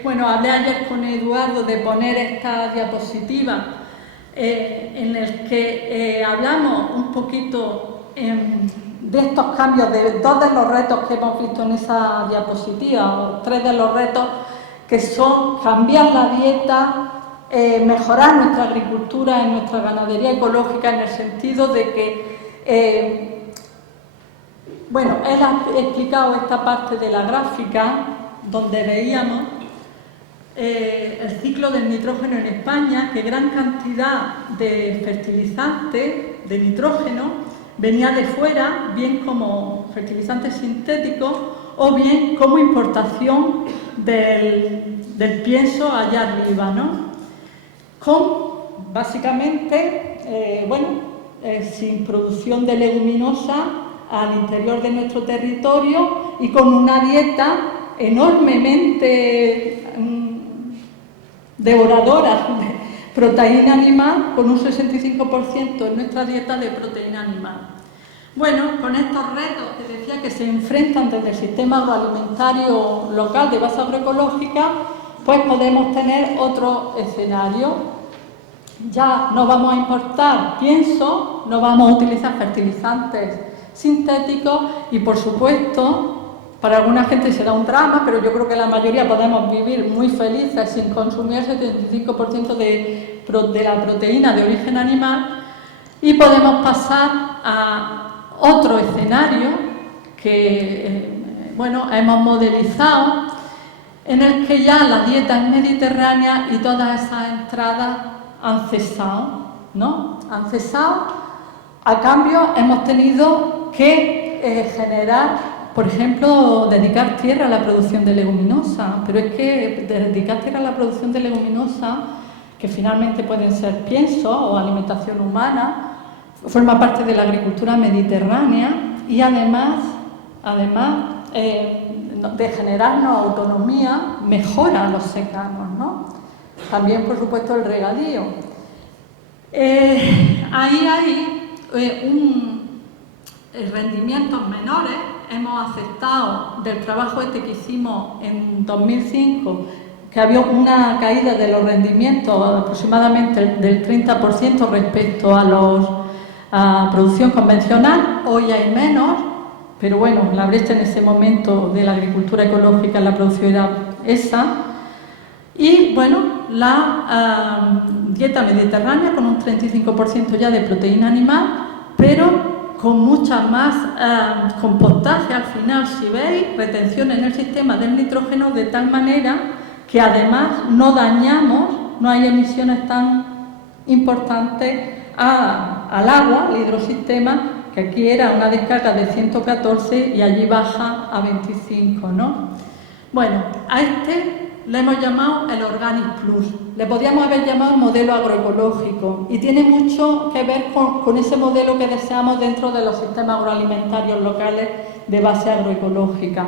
Bueno, hablé ayer con Eduardo de poner esta diapositiva en el que hablamos un poquito de estos cambios, de dos de los retos que hemos visto en esa diapositiva, o tres de los retos, que son cambiar la dieta, mejorar nuestra agricultura y nuestra ganadería ecológica, en el sentido de que, bueno, él ha explicado esta parte de la gráfica, donde veíamos el ciclo del nitrógeno en España, que gran cantidad de fertilizantes de nitrógeno venía de fuera, bien como fertilizante sintético o bien como importación del pienso allá arriba, ¿no? Con, básicamente, sin producción de leguminosa al interior de nuestro territorio y con una dieta enormemente devoradora de proteína animal, con un 65% en nuestra dieta de proteína animal. Bueno, con estos retos que decía que se enfrentan desde el sistema agroalimentario local de base agroecológica, pues podemos tener otro escenario. Ya no vamos a importar pienso, no vamos a utilizar fertilizantes sintéticos y, por supuesto, para alguna gente será un drama, pero yo creo que la mayoría podemos vivir muy felices sin consumir el 75% de la proteína de origen animal, y podemos pasar a otro escenario que hemos modelizado, en el que ya la dieta es mediterránea y todas esas entradas han cesado, ¿no? Han cesado. A cambio hemos tenido que generar, por ejemplo, dedicar tierra a la producción de leguminosa, pero es que dedicar tierra a la producción de leguminosa, que finalmente pueden ser pienso o alimentación humana, forma parte de la agricultura mediterránea y además de generarnos autonomía, mejora los secanos, ¿no? También, por supuesto, el regadío. Ahí hay rendimientos menores. Hemos aceptado del trabajo que hicimos en 2005, que había una caída de los rendimientos aproximadamente del 30% respecto a producción convencional. Hoy hay menos, pero bueno, la brecha en ese momento de la agricultura ecológica en la producción era esa. Y bueno, la dieta mediterránea con un 35% ya de proteína animal, pero con mucha más compostaje al final, si veis, retención en el sistema del nitrógeno, de tal manera que además no dañamos, no hay emisiones tan importantes al agua, al hidrosistema, que aquí era una descarga de 114 y allí baja a 25, ¿no? Bueno, a este le hemos llamado el Organic Plus. Le podríamos haber llamado el modelo agroecológico y tiene mucho que ver con ese modelo que deseamos dentro de los sistemas agroalimentarios locales de base agroecológica.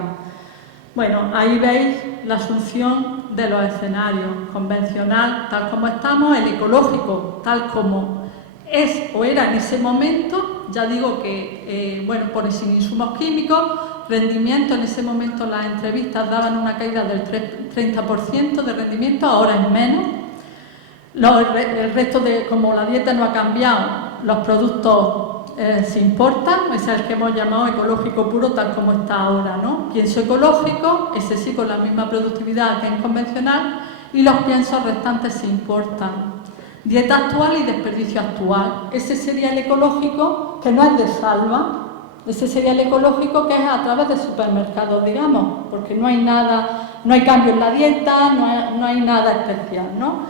Bueno, ahí veis la asunción de los escenarios: convencional, tal como estamos; el ecológico, tal como es o era en ese momento. Ya digo que, por sin insumos químicos, rendimiento. En ese momento las entrevistas daban una caída del 30% de rendimiento, ahora es menos. El resto como la dieta no ha cambiado, los productos se importan. Es el que hemos llamado ecológico puro, tal como está ahora, ¿no? Pienso ecológico, ese sí con la misma productividad que en convencional, y los piensos restantes se importan. Dieta actual y desperdicio actual. Ese sería el ecológico, que no es de salva. Ese sería el ecológico que es a través de supermercados, digamos, porque no hay nada, no hay cambio en la dieta, no hay nada especial, ¿no?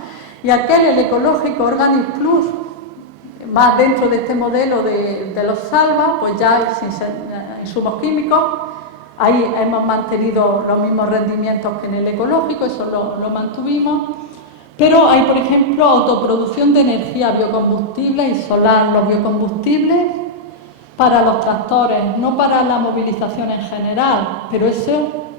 Y aquel, el ecológico Organic Plus, más dentro de este modelo de los salva, pues ya hay sin insumos químicos. Ahí hemos mantenido los mismos rendimientos que en el ecológico, eso lo mantuvimos. Pero hay, por ejemplo, autoproducción de energía, biocombustible y solar. Los biocombustibles para los tractores, no para la movilización en general, pero eso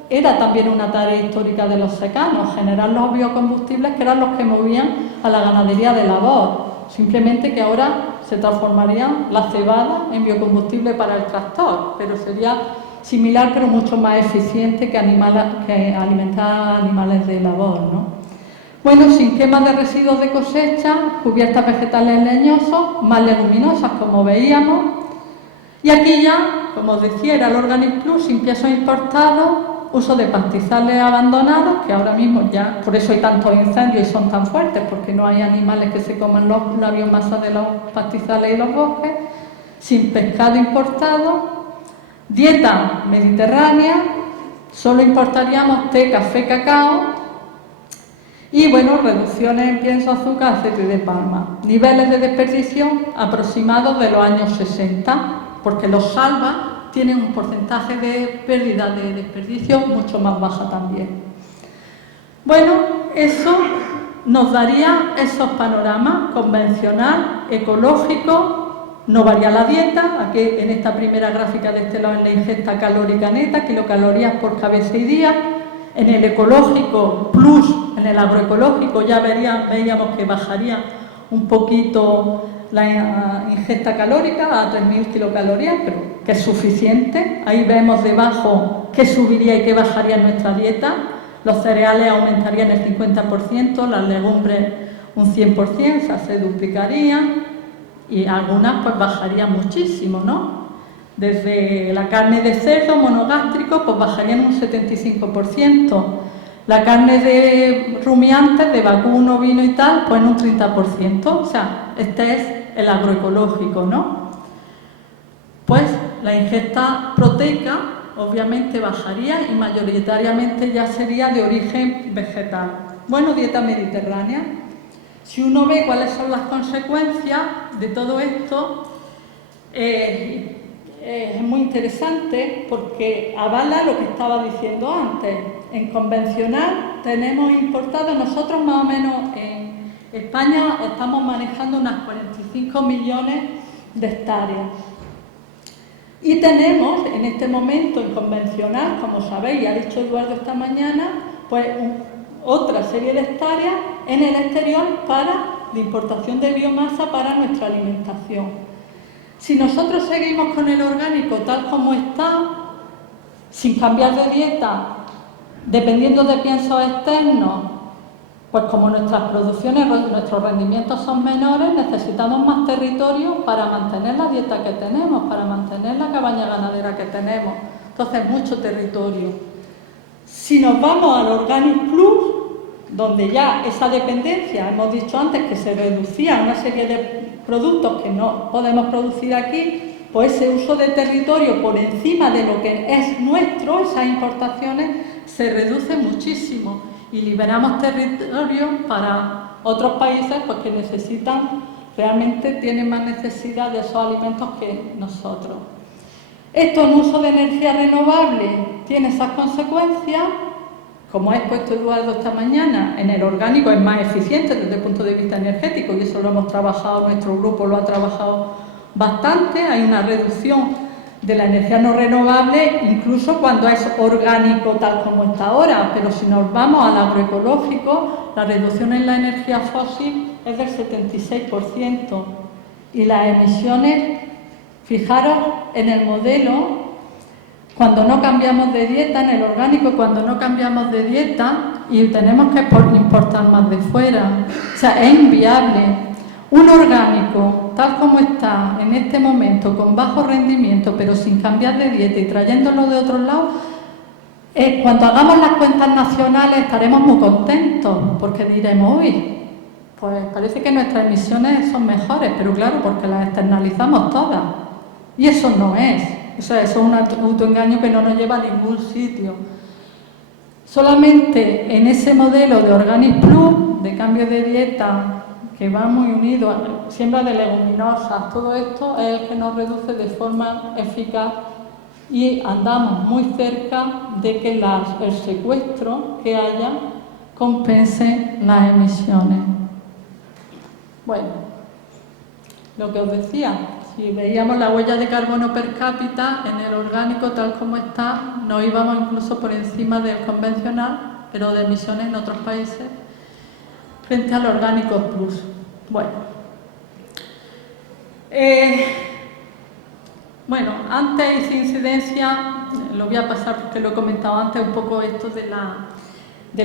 era también una tarea histórica de los secanos, generar los biocombustibles que eran los que movían a la ganadería de labor. Simplemente que ahora se transformarían la cebada en biocombustible para el tractor, pero sería similar pero mucho más eficiente que alimentar a animales de labor, ¿no? Bueno, sin quema de residuos de cosecha, cubiertas vegetales leñosos, más leguminosas, como veíamos. Y aquí ya, como os decía, era el Organic Plus, sin piensos importados, uso de pastizales abandonados, que ahora mismo ya, por eso hay tantos incendios y son tan fuertes, porque no hay animales que se coman la biomasa de los pastizales y los bosques, sin pescado importado, dieta mediterránea, solo importaríamos té, café, cacao, y bueno, reducciones en pienso, azúcar, aceite de palma. Niveles de desperdicio aproximados de los años 60. porque los salva, tienen un porcentaje de pérdida de desperdicio mucho más baja también. Bueno, eso nos daría esos panoramas: convencional, ecológico, no varía la dieta. Aquí en esta primera gráfica de este lado es la ingesta calórica neta, kilocalorías por cabeza y día. En el ecológico plus, en el agroecológico ya veíamos que bajaría un poquito la ingesta calórica a 3.000 kilocalorías, pero que es suficiente. Ahí vemos debajo qué subiría y qué bajaría en nuestra dieta. Los cereales aumentarían el 50%, las legumbres un 100%, o sea, se duplicarían, y algunas pues bajarían muchísimo, ¿no? Desde la carne de cerdo monogástrico pues bajarían un 75%, la carne de rumiantes, de vacuno, ovino y tal, pues en un 30%, o sea, este es el agroecológico, ¿no? Pues la ingesta proteica obviamente bajaría y mayoritariamente ya sería de origen vegetal. Bueno, dieta mediterránea. Si uno ve cuáles son las consecuencias de todo esto, es muy interesante porque avala lo que estaba diciendo antes. En convencional tenemos importado, nosotros más o menos en España estamos manejando unas 45 millones de hectáreas. Y tenemos en este momento en convencional, como sabéis, ha dicho Eduardo esta mañana, pues otra serie de hectáreas en el exterior de importación de biomasa para nuestra alimentación. Si nosotros seguimos con el orgánico tal como está, sin cambiar de dieta, dependiendo de piensos externos, pues como nuestras producciones, nuestros rendimientos son menores, necesitamos más territorio para mantener la dieta que tenemos, para mantener la cabaña ganadera que tenemos. Entonces, mucho territorio. Si nos vamos al Organic Plus, donde ya esa dependencia, hemos dicho antes que se reducía a una serie de productos que no podemos producir aquí, pues ese uso de territorio por encima de lo que es nuestro, esas importaciones, se reduce muchísimo y liberamos territorio para otros países pues, que realmente tienen más necesidad de esos alimentos que nosotros. Esto en uso de energía renovable tiene esas consecuencias. Como ha expuesto Eduardo esta mañana, en el orgánico es más eficiente desde el punto de vista energético y eso lo hemos trabajado, nuestro grupo lo ha trabajado bastante. Hay una reducción de la energía no renovable incluso cuando es orgánico tal como está ahora, pero si nos vamos al agroecológico, la reducción en la energía fósil es del 76% y las emisiones, fijaros en el modelo, cuando no cambiamos de dieta, en el orgánico, cuando no cambiamos de dieta y tenemos que importar más de fuera, o sea, es inviable. Un orgánico, tal como está en este momento, con bajo rendimiento, pero sin cambiar de dieta y trayéndolo de otros lados, cuando hagamos las cuentas nacionales estaremos muy contentos, porque diremos, uy, pues parece que nuestras emisiones son mejores, pero claro, porque las externalizamos todas. Y eso no es. O sea, eso es un autoengaño que no nos lleva a ningún sitio. Solamente en ese modelo de Organic Plus, de cambio de dieta, que va muy unido a siembra de leguminosas, todo esto es el que nos reduce de forma eficaz y andamos muy cerca de que el secuestro que haya compense las emisiones. Bueno, lo que os decía, si veíamos la huella de carbono per cápita en el orgánico tal como está, nos íbamos incluso por encima del convencional, pero de emisiones en otros países, frente al orgánico plus. Bueno, antes hice incidencia, lo voy a pasar porque lo he comentado antes, un poco esto de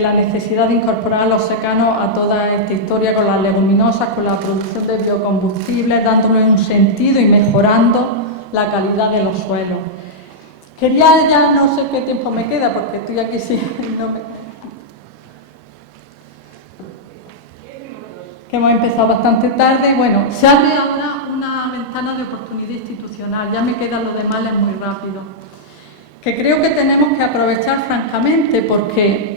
la necesidad de incorporar a los secanos a toda esta historia con las leguminosas, con la producción de biocombustibles, dándole un sentido y mejorando la calidad de los suelos. Quería ya, no sé qué tiempo me queda, porque estoy aquí sí, que hemos empezado bastante tarde. Bueno, se abre ahora una ventana de oportunidad institucional, ya me queda lo demás, es muy rápido, que creo que tenemos que aprovechar francamente porque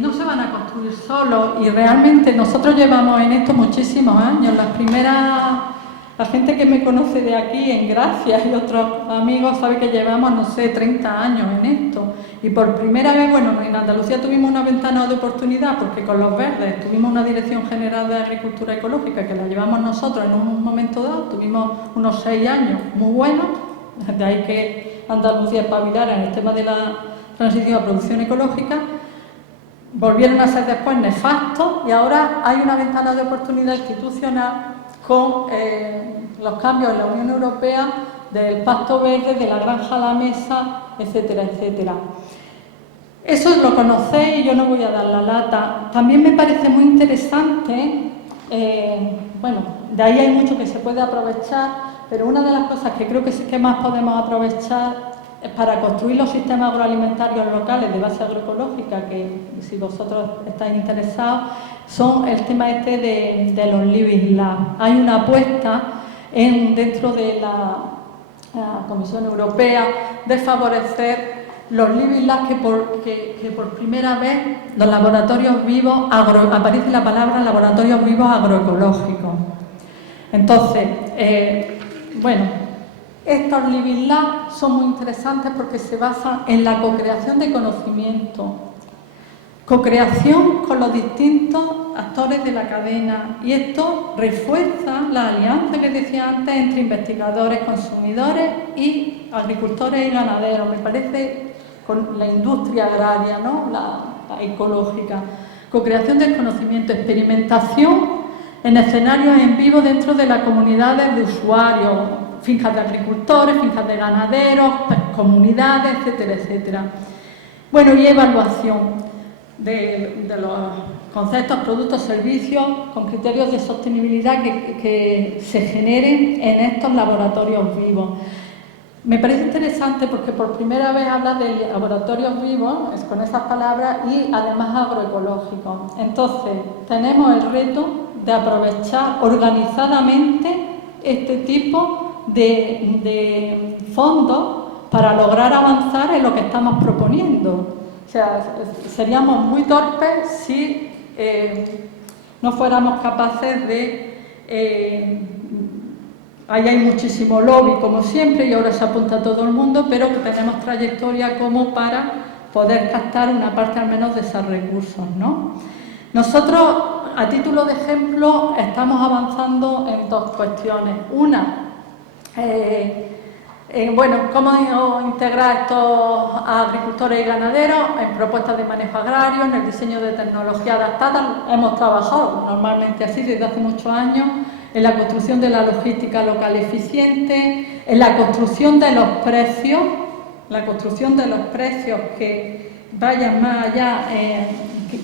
no se van a construir solos y realmente nosotros llevamos en esto muchísimos años. La gente que me conoce de aquí, en Gracia, y otros amigos, sabe que llevamos, no sé, 30 años en esto. Y por primera vez, bueno, en Andalucía tuvimos una ventana de oportunidad, porque con los verdes tuvimos una Dirección General de Agricultura Ecológica, que la llevamos nosotros en un momento dado, tuvimos unos 6 años muy buenos, de ahí que Andalucía espabilara en el tema de la transición a producción ecológica. Volvieron a ser después nefastos y ahora hay una ventana de oportunidad institucional con los cambios en la Unión Europea del Pacto Verde, de la granja a la mesa, etcétera, etcétera. Eso lo conocéis y yo no voy a dar la lata. También me parece muy interesante, bueno, de ahí hay mucho que se puede aprovechar, pero una de las cosas que creo que sí que más podemos aprovechar para construir los sistemas agroalimentarios locales de base agroecológica, que si vosotros estáis interesados, son el tema este de los Living Labs. Hay una apuesta dentro de la Comisión Europea de favorecer los Living Labs, que por primera vez los laboratorios vivos, aparece la palabra laboratorios vivos agroecológicos. Entonces, bueno, estos Living Labs son muy interesantes porque se basan en la co-creación de conocimiento, co-creación con los distintos actores de la cadena, y esto refuerza la alianza que decía antes entre investigadores, consumidores y agricultores y ganaderos. Me parece con la industria agraria, ¿no? la ecológica. Co-creación del conocimiento, experimentación en escenarios en vivo dentro de las comunidades de usuarios, fincas de agricultores, fincas de ganaderos, comunidades, etcétera, etcétera. Bueno, y evaluación de los conceptos, productos, servicios con criterios de sostenibilidad que se generen en estos laboratorios vivos. Me parece interesante porque por primera vez habla de laboratorios vivos, con esas palabras, y además agroecológicos. Entonces, tenemos el reto de aprovechar organizadamente este tipo de fondos para lograr avanzar en lo que estamos proponiendo. O sea, seríamos muy torpes si no fuéramos capaces de... ahí hay muchísimo lobby, como siempre, y ahora se apunta todo el mundo, pero que tenemos trayectoria como para poder captar una parte al menos de esos recursos, ¿no? Nosotros, a título de ejemplo, estamos avanzando en dos cuestiones. Una, bueno, cómo integrar estos agricultores y ganaderos en propuestas de manejo agrario, en el diseño de tecnología adaptada. Hemos trabajado normalmente así desde hace muchos años, en la construcción de la logística local eficiente, en la construcción de los precios, que vayan más allá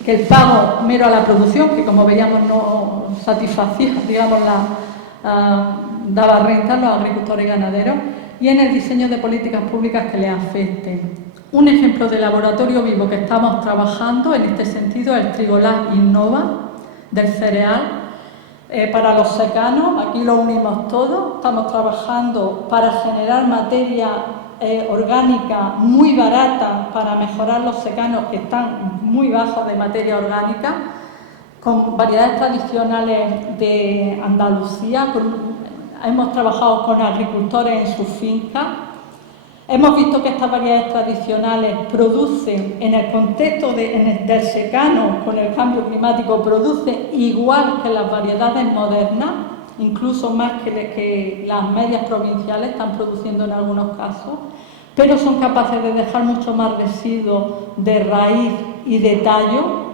que el pago mero a la producción, que como veíamos no satisfacía, digamos, daba renta a los agricultores y ganaderos, y en el diseño de políticas públicas que les afecten. Un ejemplo de laboratorio vivo que estamos trabajando en este sentido es el Trigolab Innova del cereal. Para los secanos, aquí lo unimos todo, estamos trabajando para generar materia orgánica muy barata para mejorar los secanos que están muy bajos de materia orgánica, con variedades tradicionales de Andalucía. Hemos trabajado con agricultores en sus fincas. Hemos visto que estas variedades tradicionales producen, en el contexto del secano, con el cambio climático, producen igual que las variedades modernas, incluso más que las medias provinciales están produciendo en algunos casos, pero son capaces de dejar mucho más residuos de raíz y de tallo,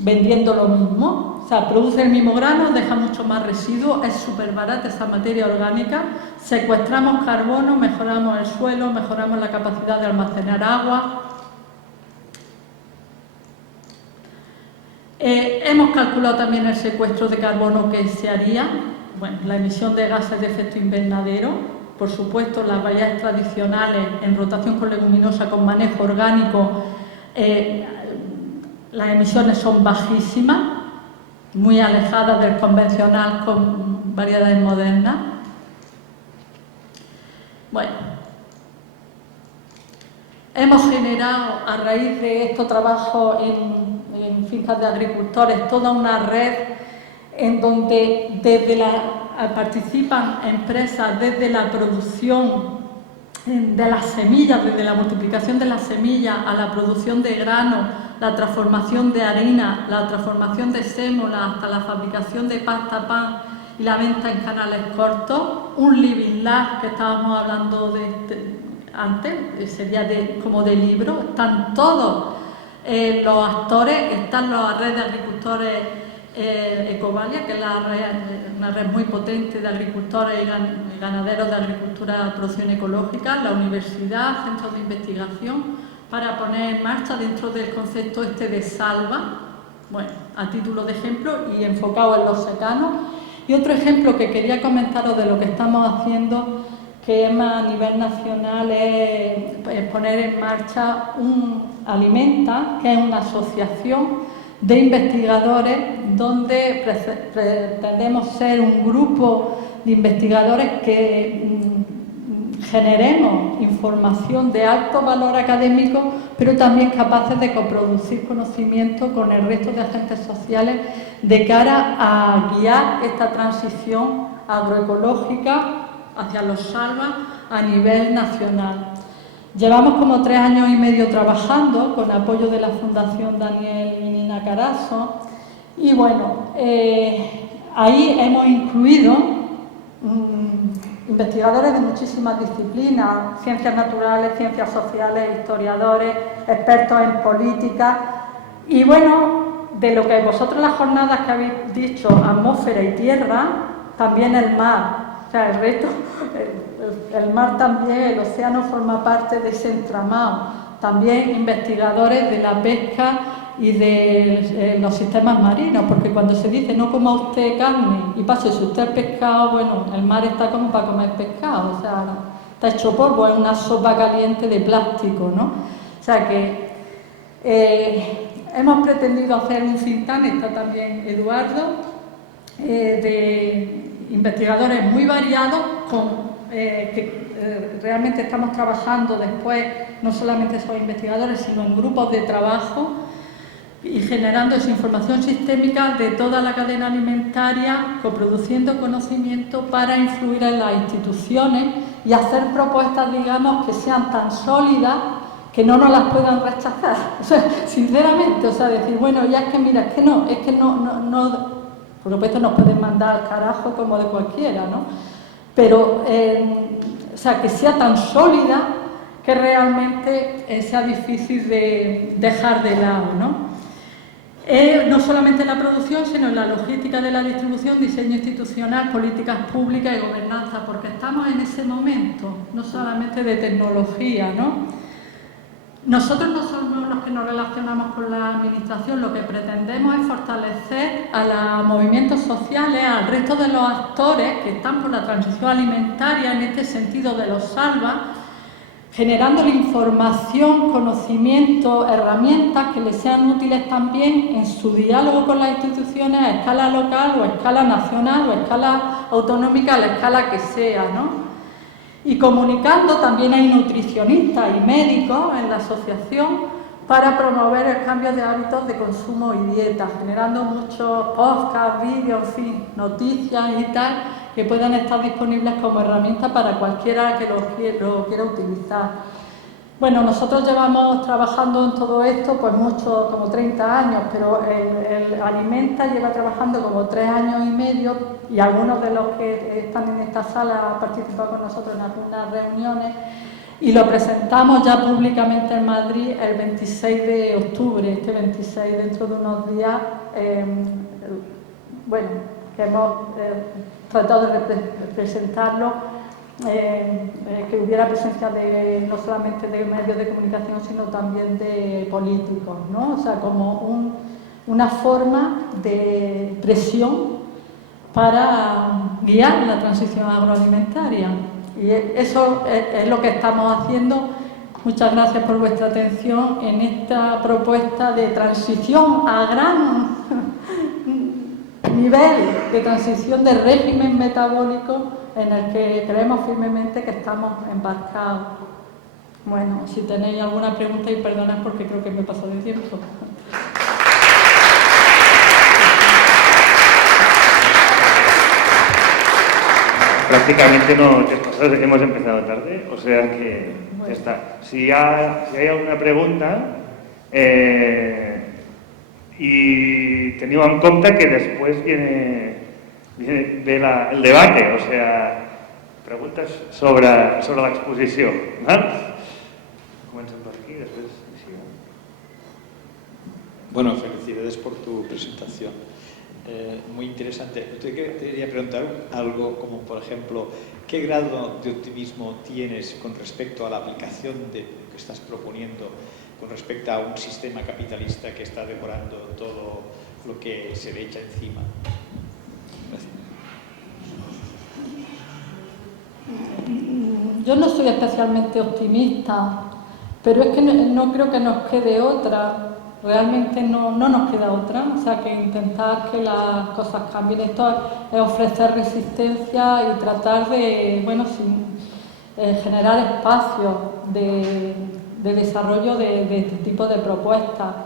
vendiendo lo mismo. O sea, produce el mismo grano, deja mucho más residuos, es súper barata esa materia orgánica, secuestramos carbono, mejoramos el suelo, mejoramos la capacidad de almacenar agua. Hemos calculado también el secuestro de carbono que se haría, bueno, la emisión de gases de efecto invernadero, por supuesto las variedades tradicionales en rotación con leguminosa con manejo orgánico, las emisiones son bajísimas, muy alejadas del convencional con variedades modernas. Bueno, hemos generado a raíz de estos trabajos en fincas de agricultores toda una red en donde desde la participan empresas desde la producción de las semillas, desde la multiplicación de las semillas a la producción de grano, la transformación de harina, la transformación de sémola hasta la fabricación de pasta, pan y la venta en canales cortos. Un living lab que estábamos hablando antes, sería como de libro. Están todos los actores, están la red de agricultores Ecovalia, que es una red muy potente de agricultores y ganaderos de agricultura de producción ecológica, la universidad, centros de investigación, para poner en marcha dentro del concepto de Salva, bueno, a título de ejemplo y enfocado en los secanos. Y otro ejemplo que quería comentaros de lo que estamos haciendo, que es más a nivel nacional, es poner en marcha Alimenta, que es una asociación de investigadores donde pretendemos ser un grupo de investigadores que generemos información de alto valor académico, pero también capaces de coproducir conocimiento con el resto de agentes sociales de cara a guiar esta transición agroecológica hacia los Salva a nivel nacional. Llevamos como 3 años y medio trabajando con apoyo de la Fundación Daniel y Nina Carazo y bueno, ahí hemos incluido investigadores de muchísimas disciplinas, ciencias naturales, ciencias sociales, historiadores, expertos en política y bueno, de lo que vosotros las jornadas que habéis dicho, atmósfera y tierra, también el mar. O sea, el resto, el mar también, el océano forma parte de ese entramado. También investigadores de la pesca y de los sistemas marinos, porque cuando se dice no coma usted carne y pásese usted pescado, bueno, el mar está como para comer pescado, o sea, está hecho polvo, es una sopa caliente de plástico, ¿no? O sea que hemos pretendido hacer un think tank, está también Eduardo, de investigadores muy variados que realmente estamos trabajando después, no solamente son investigadores, sino en grupos de trabajo y generando esa información sistémica de toda la cadena alimentaria, coproduciendo conocimiento para influir en las instituciones y hacer propuestas, digamos, que sean tan sólidas que no nos las puedan rechazar. O sea, sinceramente, o sea, decir, bueno, ya es que mira, es que no, por supuesto nos pueden mandar al carajo como de cualquiera, ¿no? Pero, o sea, que sea tan sólida que realmente sea difícil de dejar de lado, ¿no? No solamente en la producción, sino en la logística de la distribución, diseño institucional, políticas públicas y gobernanza, porque estamos en ese momento, no solamente de tecnología, ¿no? Nosotros no somos los que nos relacionamos con la administración, lo que pretendemos es fortalecer a los movimientos sociales, al resto de los actores que están por la transición alimentaria, en este sentido de los Salva, generando información, conocimiento, herramientas que les sean útiles también en su diálogo con las instituciones a escala local o a escala nacional o a escala autonómica, a la escala que sea, ¿no? Y comunicando, también hay nutricionistas y médicos en la asociación para promover el cambio de hábitos de consumo y dieta, generando muchos podcasts, vídeos, en fin, noticias y tal, que puedan estar disponibles como herramienta para cualquiera que lo quiera utilizar. Bueno, nosotros llevamos trabajando en todo esto pues mucho, como 30 años, pero el Alimenta lleva trabajando como 3 años y medio y algunos de los que están en esta sala han participado con nosotros en algunas reuniones y lo presentamos ya públicamente en Madrid el 26 de octubre, este 26, dentro de unos días, bueno, que hemos tratado de presentarlo. Que hubiera presencia no solamente de medios de comunicación, sino también de políticos, ¿no? O sea, como una forma de presión para guiar la transición agroalimentaria. Y eso es lo que estamos haciendo. Muchas gracias por vuestra atención en esta propuesta de transición a gran nivel de transición de régimen metabólico en el que creemos firmemente que estamos embarcados. Bueno, si tenéis alguna pregunta, y perdonad porque creo que me he pasado de tiempo. prácticamente no hemos empezado tarde, o sea que ya está. Si hay alguna pregunta, y teniu en compte que després viene el debate, o sea, preguntes sobre l'exposició. Comencem per aquí, després... Bueno, felicidades por tu presentación. Muy interesante. Te quería preguntar algo como, por ejemplo, ¿qué grado de optimismo tienes con respecto a la aplicación de lo que estás proponiendo con respecto a un sistema capitalista que está devorando todo lo que se le echa encima? Gracias. Yo no soy especialmente optimista, pero es que no creo que nos quede otra. Realmente no nos queda otra, o sea que intentar que las cosas cambien. Esto es ofrecer resistencia y tratar de, generar espacios de desarrollo de este tipo de propuestas.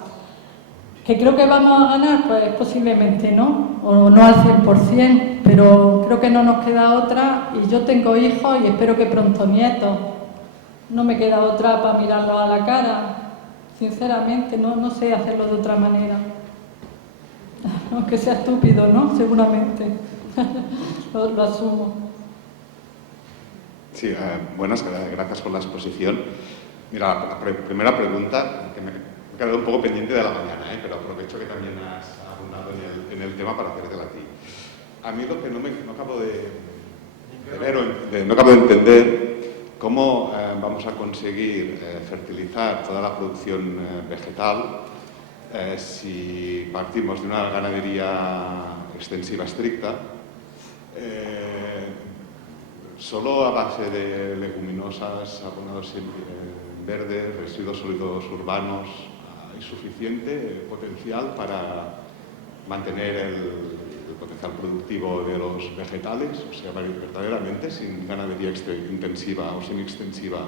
¿Que creo que vamos a ganar? Pues posiblemente no, o no al 100%, pero creo que no nos queda otra, y yo tengo hijos y espero que pronto nietos. No me queda otra para mirarlos a la cara. Sinceramente, no sé hacerlo de otra manera. Aunque sea estúpido, ¿no? Seguramente. lo asumo. Sí, buenas, gracias por la exposición. Mira, la primera pregunta, que me he quedado un poco pendiente de la mañana, pero aprovecho que también has abundado en el tema para hacértela a ti. A mí lo que no acabo de entender, ¿cómo vamos a conseguir fertilizar toda la producción vegetal si partimos de una ganadería extensiva estricta, solo a base de leguminosas, abonados verdes, residuos sólidos urbanos? ¿Hay suficiente potencial para mantener el potencial productivo de los vegetales? O sea, verdaderamente, sin ganadería intensiva o semi-extensiva,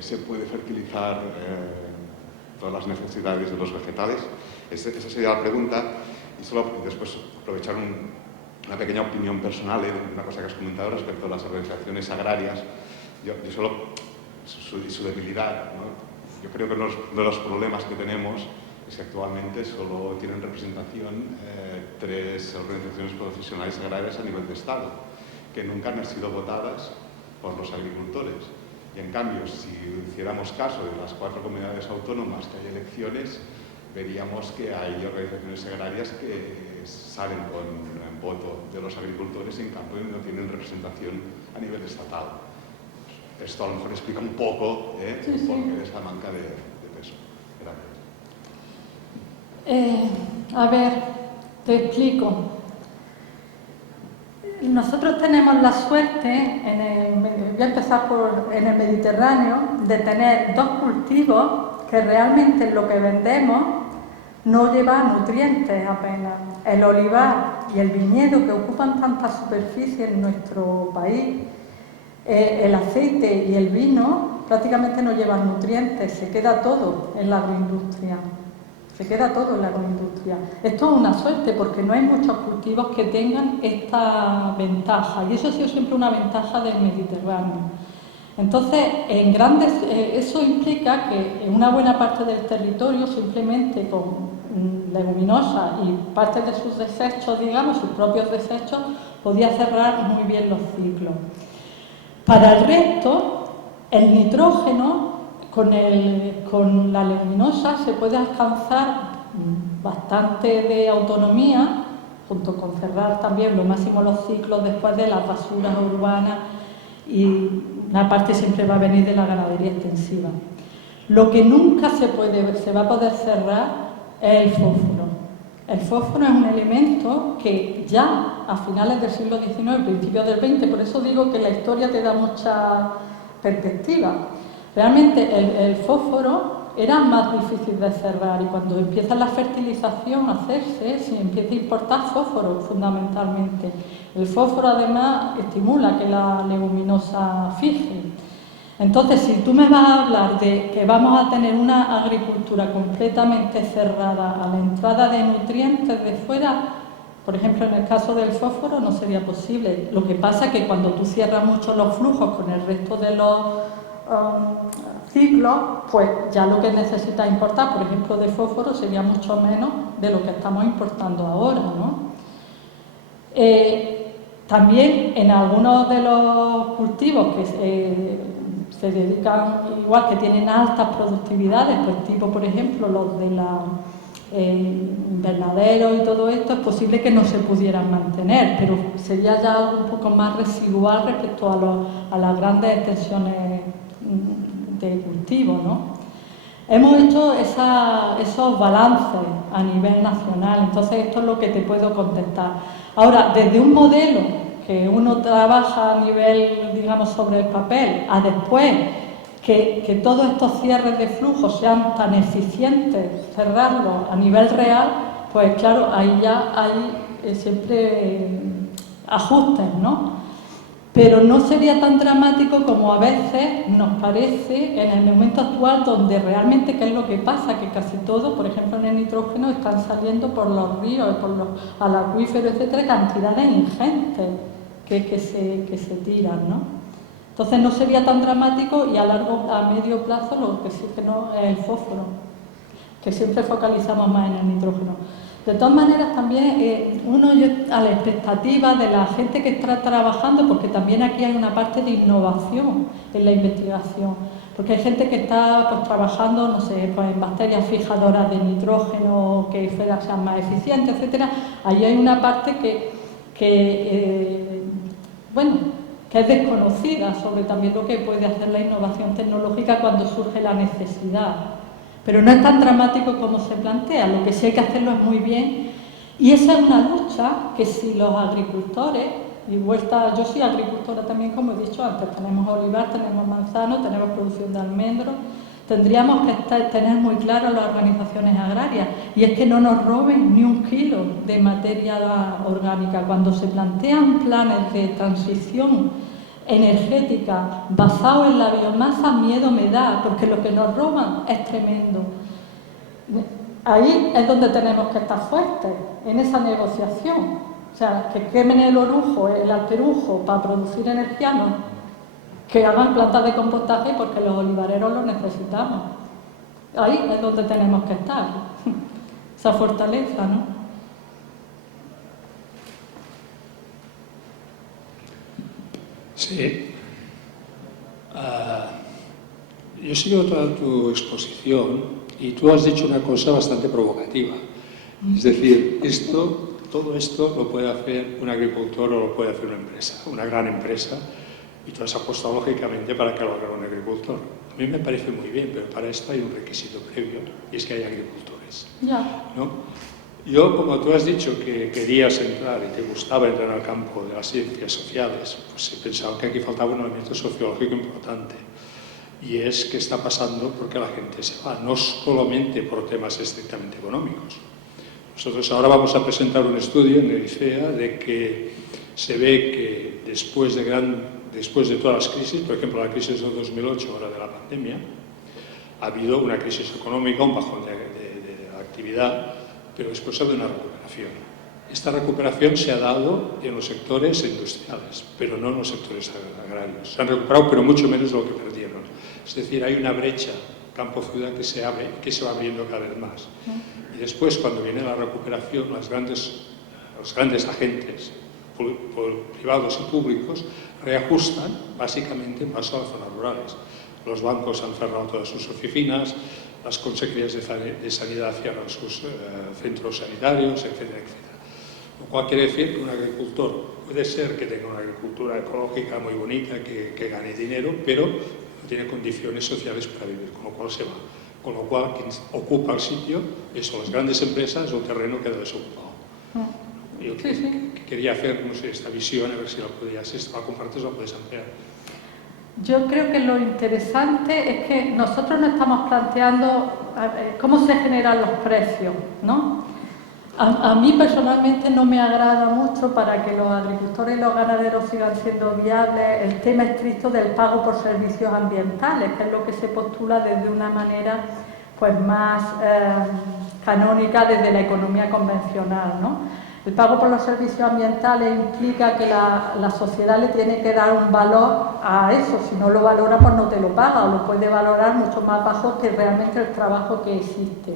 se puede fertilizar todas las necesidades de los vegetales. Esa sería la pregunta. Y solo después aprovechar una pequeña opinión personal de una cosa que has comentado respecto a las organizaciones agrarias. Yo solo su debilidad, ¿no? Yo creo que uno de los problemas que tenemos es que actualmente solo tienen representación 3 organizaciones profesionales agrarias a nivel de Estado, que nunca han sido votadas por los agricultores. Y en cambio, si hiciéramos caso de las 4 comunidades autónomas que hay elecciones, veríamos que hay organizaciones agrarias que salen con voto de los agricultores y en cambio no tienen representación a nivel estatal. Esto a lo mejor explica un poco el porqué de esa manca de peso. Gracias. A ver, te explico. Nosotros tenemos la suerte, voy a empezar en el Mediterráneo, de tener 2 cultivos que realmente lo que vendemos no lleva nutrientes apenas. El olivar y el viñedo, que ocupan tanta superficie en nuestro país, el aceite y el vino prácticamente no llevan nutrientes, se queda todo en la agroindustria. Esto es una suerte porque no hay muchos cultivos que tengan esta ventaja, y eso ha sido siempre una ventaja del Mediterráneo. Entonces, eso implica que en una buena parte del territorio, simplemente con leguminosas y parte de sus desechos, sus propios desechos, podía cerrar muy bien los ciclos. Para el resto, el nitrógeno con la leguminosa se puede alcanzar bastante de autonomía, junto con cerrar también lo máximo los ciclos después de las basuras urbanas, y una parte siempre va a venir de la ganadería extensiva. Lo que nunca se va a poder cerrar es el fósforo. El fósforo es un elemento que ya a finales del siglo XIX, principios del XX, por eso digo que la historia te da mucha perspectiva. Realmente el fósforo era más difícil de cerrar, y cuando empieza la fertilización a hacerse, se empieza a importar fósforo fundamentalmente. El fósforo además estimula que la leguminosa fije. Entonces, si tú me vas a hablar de que vamos a tener una agricultura completamente cerrada a la entrada de nutrientes de fuera, Por ejemplo, en el caso del fósforo no sería posible. Lo que pasa es que cuando tú cierras mucho los flujos con el resto de los ciclos, pues ya lo que necesitas importar, por ejemplo, de fósforo sería mucho menos de lo que estamos importando ahora, ¿no? También en algunos de los cultivos que se dedican, igual que tienen altas productividades, pues tipo, por ejemplo, los de la invernadero y todo esto, es posible que no se pudieran mantener, pero sería ya algo un poco más residual respecto a las grandes extensiones de cultivo, ¿no? Hemos hecho esos balances a nivel nacional, entonces esto es lo que te puedo contestar. Ahora, desde un modelo que uno trabaja a nivel, digamos, sobre el papel, a después que todos estos cierres de flujo sean tan eficientes, cerrarlos a nivel real, pues claro, ahí ya hay siempre ajustes, ¿no? Pero no sería tan dramático como a veces nos parece en el momento actual, donde realmente, ¿qué es lo que pasa? Que casi todo, por ejemplo en el nitrógeno, están saliendo por los ríos, al acuífero, etcétera, cantidades ingentes que se tiran, ¿no? Entonces no sería tan dramático, y a medio plazo lo que sí que no es el fósforo, que siempre focalizamos más en el nitrógeno. De todas maneras, también a la expectativa de la gente que está trabajando, porque también aquí hay una parte de innovación en la investigación, porque hay gente que está pues, trabajando, no sé, pues, en bacterias fijadoras de nitrógeno, que sean más eficientes, etcétera. Ahí hay una parte que es desconocida sobre también lo que puede hacer la innovación tecnológica cuando surge la necesidad. Pero no es tan dramático como se plantea, lo que sí hay que hacerlo es muy bien. Y esa es una lucha que si los agricultores, yo soy agricultora también, como he dicho antes, tenemos olivar, tenemos manzano, tenemos producción de almendros, tendríamos que tener muy claro las organizaciones agrarias, y es que no nos roben ni un kilo de materia orgánica. Cuando se plantean planes de transición energética basados en la biomasa, miedo me da, porque lo que nos roban es tremendo. Ahí es donde tenemos que estar fuertes, en esa negociación. O sea, que quemen el orujo, el alperujo para producir energía, no. Que hagan plantas de compostaje, porque los olivareros los necesitamos. Ahí es donde tenemos que estar, esa fortaleza, ¿no? Sí. Yo sigo toda tu exposición y tú has dicho una cosa bastante provocativa. Es decir, todo esto lo puede hacer un agricultor o lo puede hacer una empresa, una gran empresa, y tú has apostado lógicamente para que lo haga un agricultor. A mí me parece muy bien, pero para esto hay un requisito previo, y es que hay agricultores. Ya. ¿No? Yo, como tú has dicho que querías entrar y te gustaba entrar al campo de las ciencias sociales, pues he pensado que aquí faltaba un elemento sociológico importante, y es qué está pasando porque la gente se va, no solamente por temas estrictamente económicos. Nosotros ahora vamos a presentar un estudio en el ICEA de que se ve que después de todas las crisis, por ejemplo la crisis de 2008, ahora de la pandemia, ha habido una crisis económica, un bajón de actividad, pero después ha habido una recuperación. Esta recuperación se ha dado en los sectores industriales, pero no en los sectores agrarios. Se han recuperado, pero mucho menos de lo que perdieron. Es decir, hay una brecha campo-ciudad que se abre y que se va abriendo cada vez más. Y después, cuando viene la recuperación, los grandes agentes privados y públicos reajustan básicamente en paso a las zonas rurales. Los bancos han cerrado todas sus oficinas, las consejerías de sanidad cierran sus centros sanitarios, etcétera, etcétera. Lo cual quiere decir que un agricultor puede ser que tenga una agricultura ecológica muy bonita, que gane dinero, pero no tiene condiciones sociales para vivir, con lo cual se va. Con lo cual, quien ocupa el sitio son las grandes empresas o el terreno queda desocupado. Yo quería hacer, no sé, esta visión, a ver si la compartes o la puedes ampliar. Yo creo que lo interesante es que nosotros nos estamos planteando cómo se generan los precios, ¿no? A mí personalmente no me agrada mucho, para que los agricultores y los ganaderos sigan siendo viables, el tema estricto del pago por servicios ambientales, que es lo que se postula desde una manera pues más canónica desde la economía convencional, ¿no? El pago por los servicios ambientales implica que la sociedad le tiene que dar un valor a eso, si no lo valora pues no te lo paga o lo puede valorar mucho más bajo que realmente el trabajo que existe.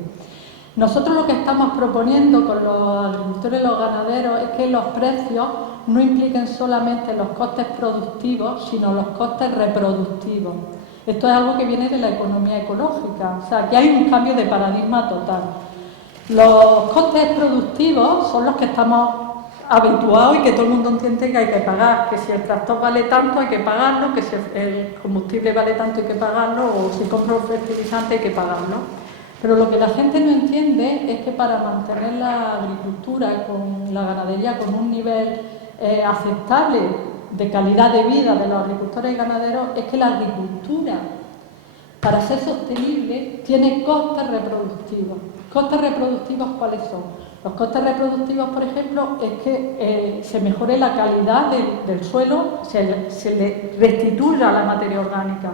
Nosotros lo que estamos proponiendo con los agricultores y los ganaderos es que los precios no impliquen solamente los costes productivos, sino los costes reproductivos. Esto es algo que viene de la economía ecológica, o sea, que hay un cambio de paradigma total. Los costes productivos son los que estamos habituados y que todo el mundo entiende que hay que pagar, que si el tractor vale tanto hay que pagarlo, que si el combustible vale tanto hay que pagarlo, o si compro un fertilizante hay que pagarlo. Pero lo que la gente no entiende es que para mantener la agricultura, con la ganadería con un nivel aceptable de calidad de vida de los agricultores y ganaderos, es que la agricultura, para ser sostenible, tiene costes reproductivos. ¿Costes reproductivos cuáles son? Los costes reproductivos, por ejemplo, es que se mejore la calidad del suelo, se le restituya la materia orgánica,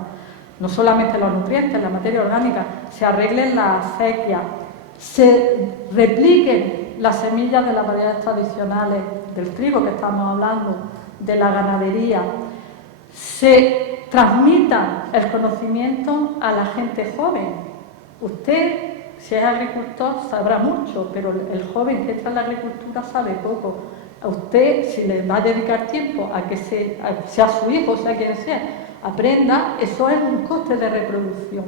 no solamente los nutrientes, la materia orgánica, se arreglen las acequias, se repliquen las semillas de las variedades tradicionales, del trigo que estamos hablando, de la ganadería, se transmita el conocimiento a la gente joven. Usted, si es agricultor, sabrá mucho, pero el joven que está en la agricultura sabe poco. A usted, si le va a dedicar tiempo a que sea su hijo, sea quien sea, aprenda, eso es un coste de reproducción.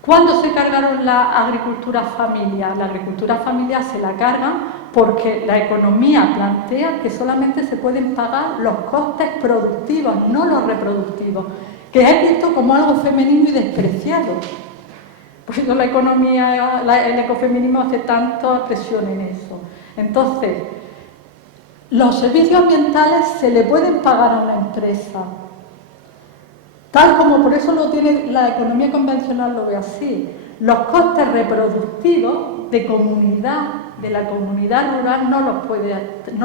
¿Cuándo se cargaron la agricultura familiar? La agricultura familiar se la cargan porque la economía plantea que solamente se pueden pagar los costes productivos, no los reproductivos, que es visto como algo femenino y despreciado. Por eso la economía, el ecofeminismo hace tanta presión en eso. Entonces, los servicios ambientales se le pueden pagar a una empresa, tal como por eso lo tiene la economía convencional, lo ve así. Los costes reproductivos de comunidad, de la comunidad rural, no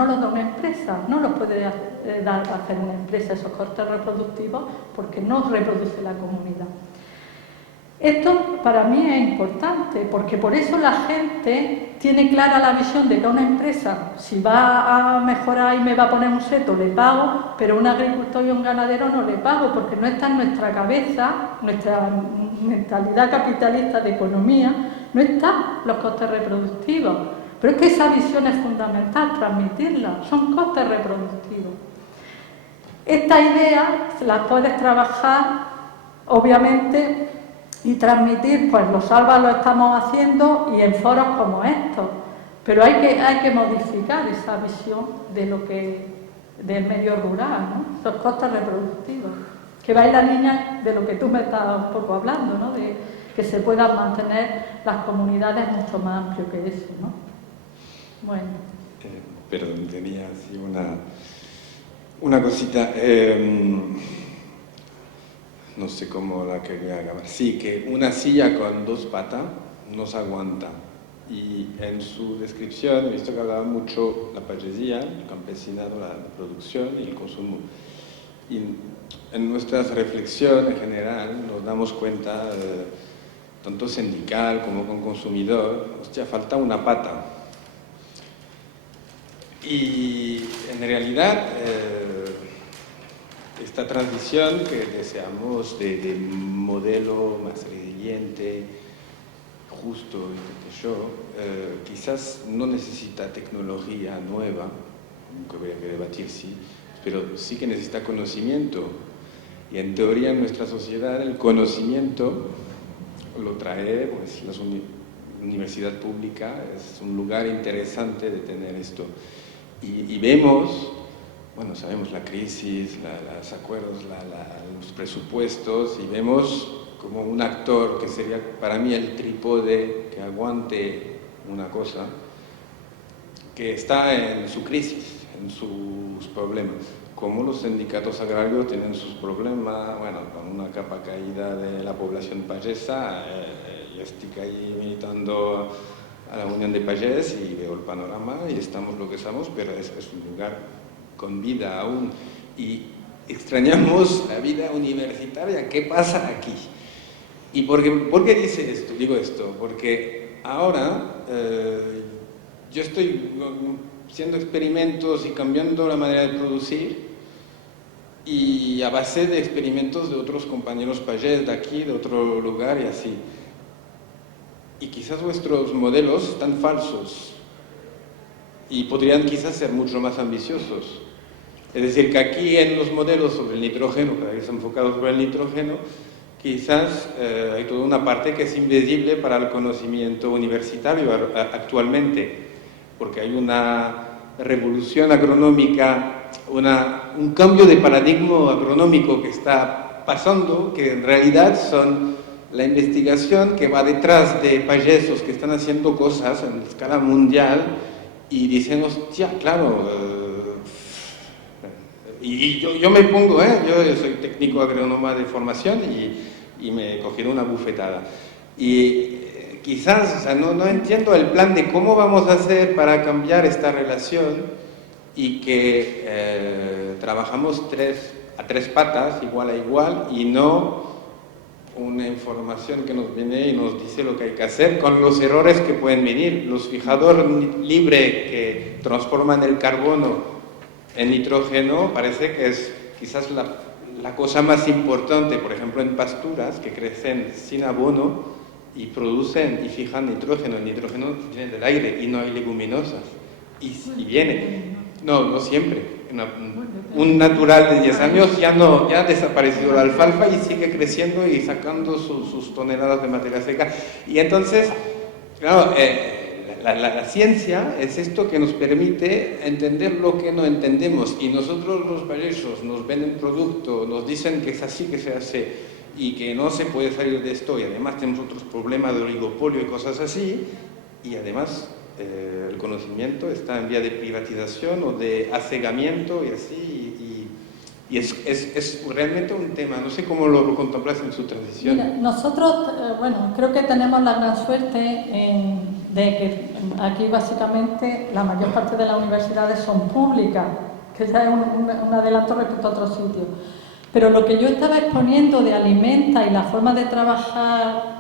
los da una empresa, no los puede hacer una empresa esos costes reproductivos porque no reproduce la comunidad. Esto para mí es importante porque por eso la gente tiene clara la visión de que a una empresa, si va a mejorar y me va a poner un seto, le pago, pero a un agricultor y a un ganadero no le pago porque no está en nuestra cabeza, nuestra mentalidad capitalista de economía, no están los costes reproductivos. Pero es que esa visión es fundamental, transmitirla, son costes reproductivos. Esta idea la puedes trabajar, obviamente, y transmitir, pues los Salvas lo estamos haciendo y en foros como estos, pero hay que modificar esa visión del medio rural, ¿no? Esos costes reproductivos, que va en la línea de lo que tú me estabas un poco hablando, ¿no? De que se puedan mantener las comunidades mucho más amplio que eso, ¿no? Bueno. Perdón, tenía así una cosita. No sé cómo la quería acabar. Sí, que una silla con dos patas no se aguanta. Y en su descripción he visto que hablaba mucho la pagesia, el campesinado, la producción y el consumo. Y en nuestras reflexiones en general nos damos cuenta, tanto sindical como con consumidor, hostia, falta una pata. Y en realidad esta transición que deseamos de modelo más resiliente, justo y todo eso, quizás no necesita tecnología nueva, que habría que debatir sí, pero sí que necesita conocimiento. Y en teoría en nuestra sociedad el conocimiento lo trae pues, la universidad pública, es un lugar interesante de tener esto. Y vemos, bueno, sabemos la crisis, los acuerdos, los presupuestos, y vemos como un actor que sería para mí el trípode que aguante una cosa, que está en su crisis, en sus problemas. Como los sindicatos agrarios tienen sus problemas, bueno, con una capa caída de la población payesa, yo estoy ahí militando a la Unión de Payés y veo el panorama y estamos lo que estamos, pero es un lugar con vida aún. Y extrañamos la vida universitaria. ¿Qué pasa aquí? ¿Y por qué dice esto? Digo esto, porque ahora yo estoy haciendo experimentos y cambiando la manera de producir, y a base de experimentos de otros compañeros payés de aquí, de otro lugar y así. Y quizás vuestros modelos están falsos y podrían quizás ser mucho más ambiciosos. Es decir, que aquí en los modelos sobre el nitrógeno, cada vez enfocados sobre el nitrógeno, quizás hay toda una parte que es invisible para el conocimiento universitario actualmente, porque hay una revolución agronómica, un cambio de paradigma agronómico que está pasando, que en realidad son la investigación que va detrás de payesos que están haciendo cosas en escala mundial y dicen, hostia, claro, y yo me pongo, yo soy técnico agrónoma de formación y me cogieron una bufetada. Y quizás, o sea, no entiendo el plan de cómo vamos a hacer para cambiar esta relación y que trabajamos a tres patas, igual a igual, y no una información que nos viene y nos dice lo que hay que hacer con los errores que pueden venir. Los fijadores libres que transforman el carbono en nitrógeno parece que es quizás la cosa más importante, por ejemplo en pasturas que crecen sin abono y producen y fijan nitrógeno. El nitrógeno viene del aire y no hay leguminosas. Y viene, no siempre. Un natural de 10 años ya ha desaparecido la alfalfa y sigue creciendo y sacando sus toneladas de materia seca. Y entonces, claro, la ciencia es esto que nos permite entender lo que no entendemos, y nosotros los payesos nos ven el producto, nos dicen que es así que se hace y que no se puede salir de esto, y además tenemos otros problemas de oligopolio y cosas así, y además el conocimiento está en vía de privatización o de acegamiento y así, y es realmente un tema. No sé cómo lo contemplas en su transición. Mira, nosotros, creo que tenemos la gran suerte de que aquí básicamente la mayor parte de las universidades son públicas, que ya es un adelanto respecto a otros sitios. Pero lo que yo estaba exponiendo de Alimenta y la forma de trabajar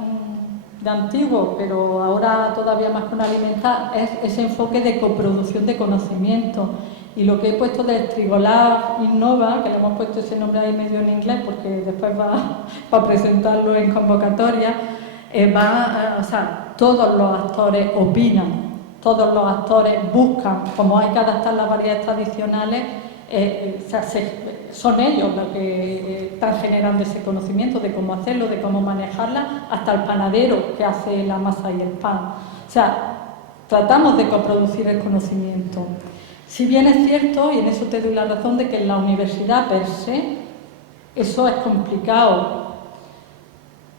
de antiguo, pero ahora todavía más con Alimenta, es ese enfoque de coproducción de conocimiento. Y lo que he puesto de Trigolab Innova, que le hemos puesto ese nombre ahí medio en inglés porque después va a presentarlo en convocatoria, todos los actores opinan, todos los actores buscan, como hay que adaptar las variedades tradicionales, son ellos los que están generando ese conocimiento de cómo hacerlo, de cómo manejarla, hasta el panadero que hace la masa y el pan. O sea, tratamos de coproducir el conocimiento. Si bien es cierto, y en eso te doy la razón, de que en la universidad per se eso es complicado,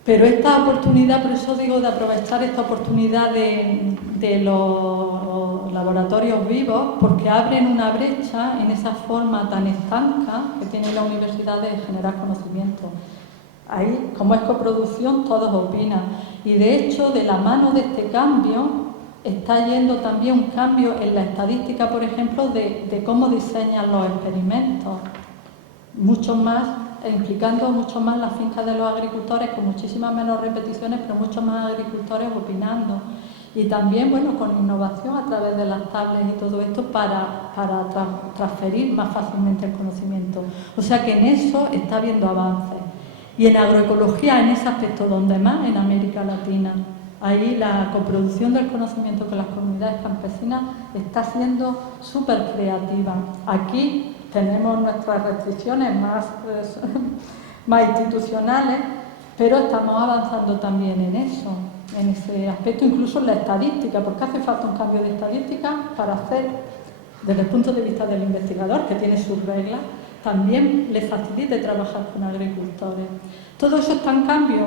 pero esta oportunidad, por eso digo de aprovechar esta oportunidad de los laboratorios vivos, porque abren una brecha en esa forma tan estanca que tiene la universidad de generar conocimiento. Ahí, como es coproducción, todos opinan. Y de hecho, de la mano de este cambio, está yendo también un cambio en la estadística, por ejemplo, de cómo diseñan los experimentos. Mucho más, implicando mucho más las fincas de los agricultores, con muchísimas menos repeticiones, pero muchos más agricultores opinando. Y también, con innovación a través de las tablets y todo esto para transferir más fácilmente el conocimiento. O sea que en eso está habiendo avances. Y en agroecología, en ese aspecto, donde más, en América Latina. Ahí la coproducción del conocimiento con las comunidades campesinas está siendo súper creativa. Aquí tenemos nuestras restricciones más institucionales, pero estamos avanzando también en eso, en ese aspecto, incluso en la estadística, porque hace falta un cambio de estadística para hacer, desde el punto de vista del investigador, que tiene sus reglas, también le facilite trabajar con agricultores. Todo eso está en cambio,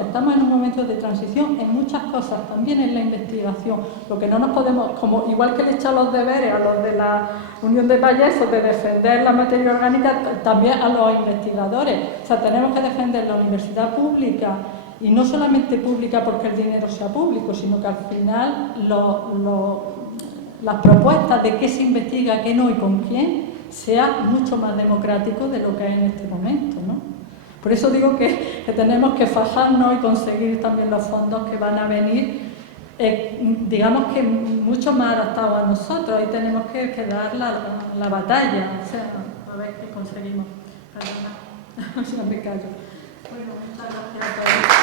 estamos en un momento de transición en muchas cosas, también en la investigación. Lo que no nos podemos, igual que le echan los deberes a los de la Unión de Payesos de defender la materia orgánica, también a los investigadores. O sea, tenemos que defender la universidad pública, y no solamente pública porque el dinero sea público, sino que al final las propuestas de qué se investiga, qué no y con quién, sea mucho más democrático de lo que hay en este momento, ¿no? Por eso digo que tenemos que fajarnos y conseguir también los fondos que van a venir digamos que mucho más adaptado a nosotros, ahí tenemos que dar la batalla, o sea, a ver qué conseguimos. Perdona, si no me callo. Bueno, muchas gracias a todos.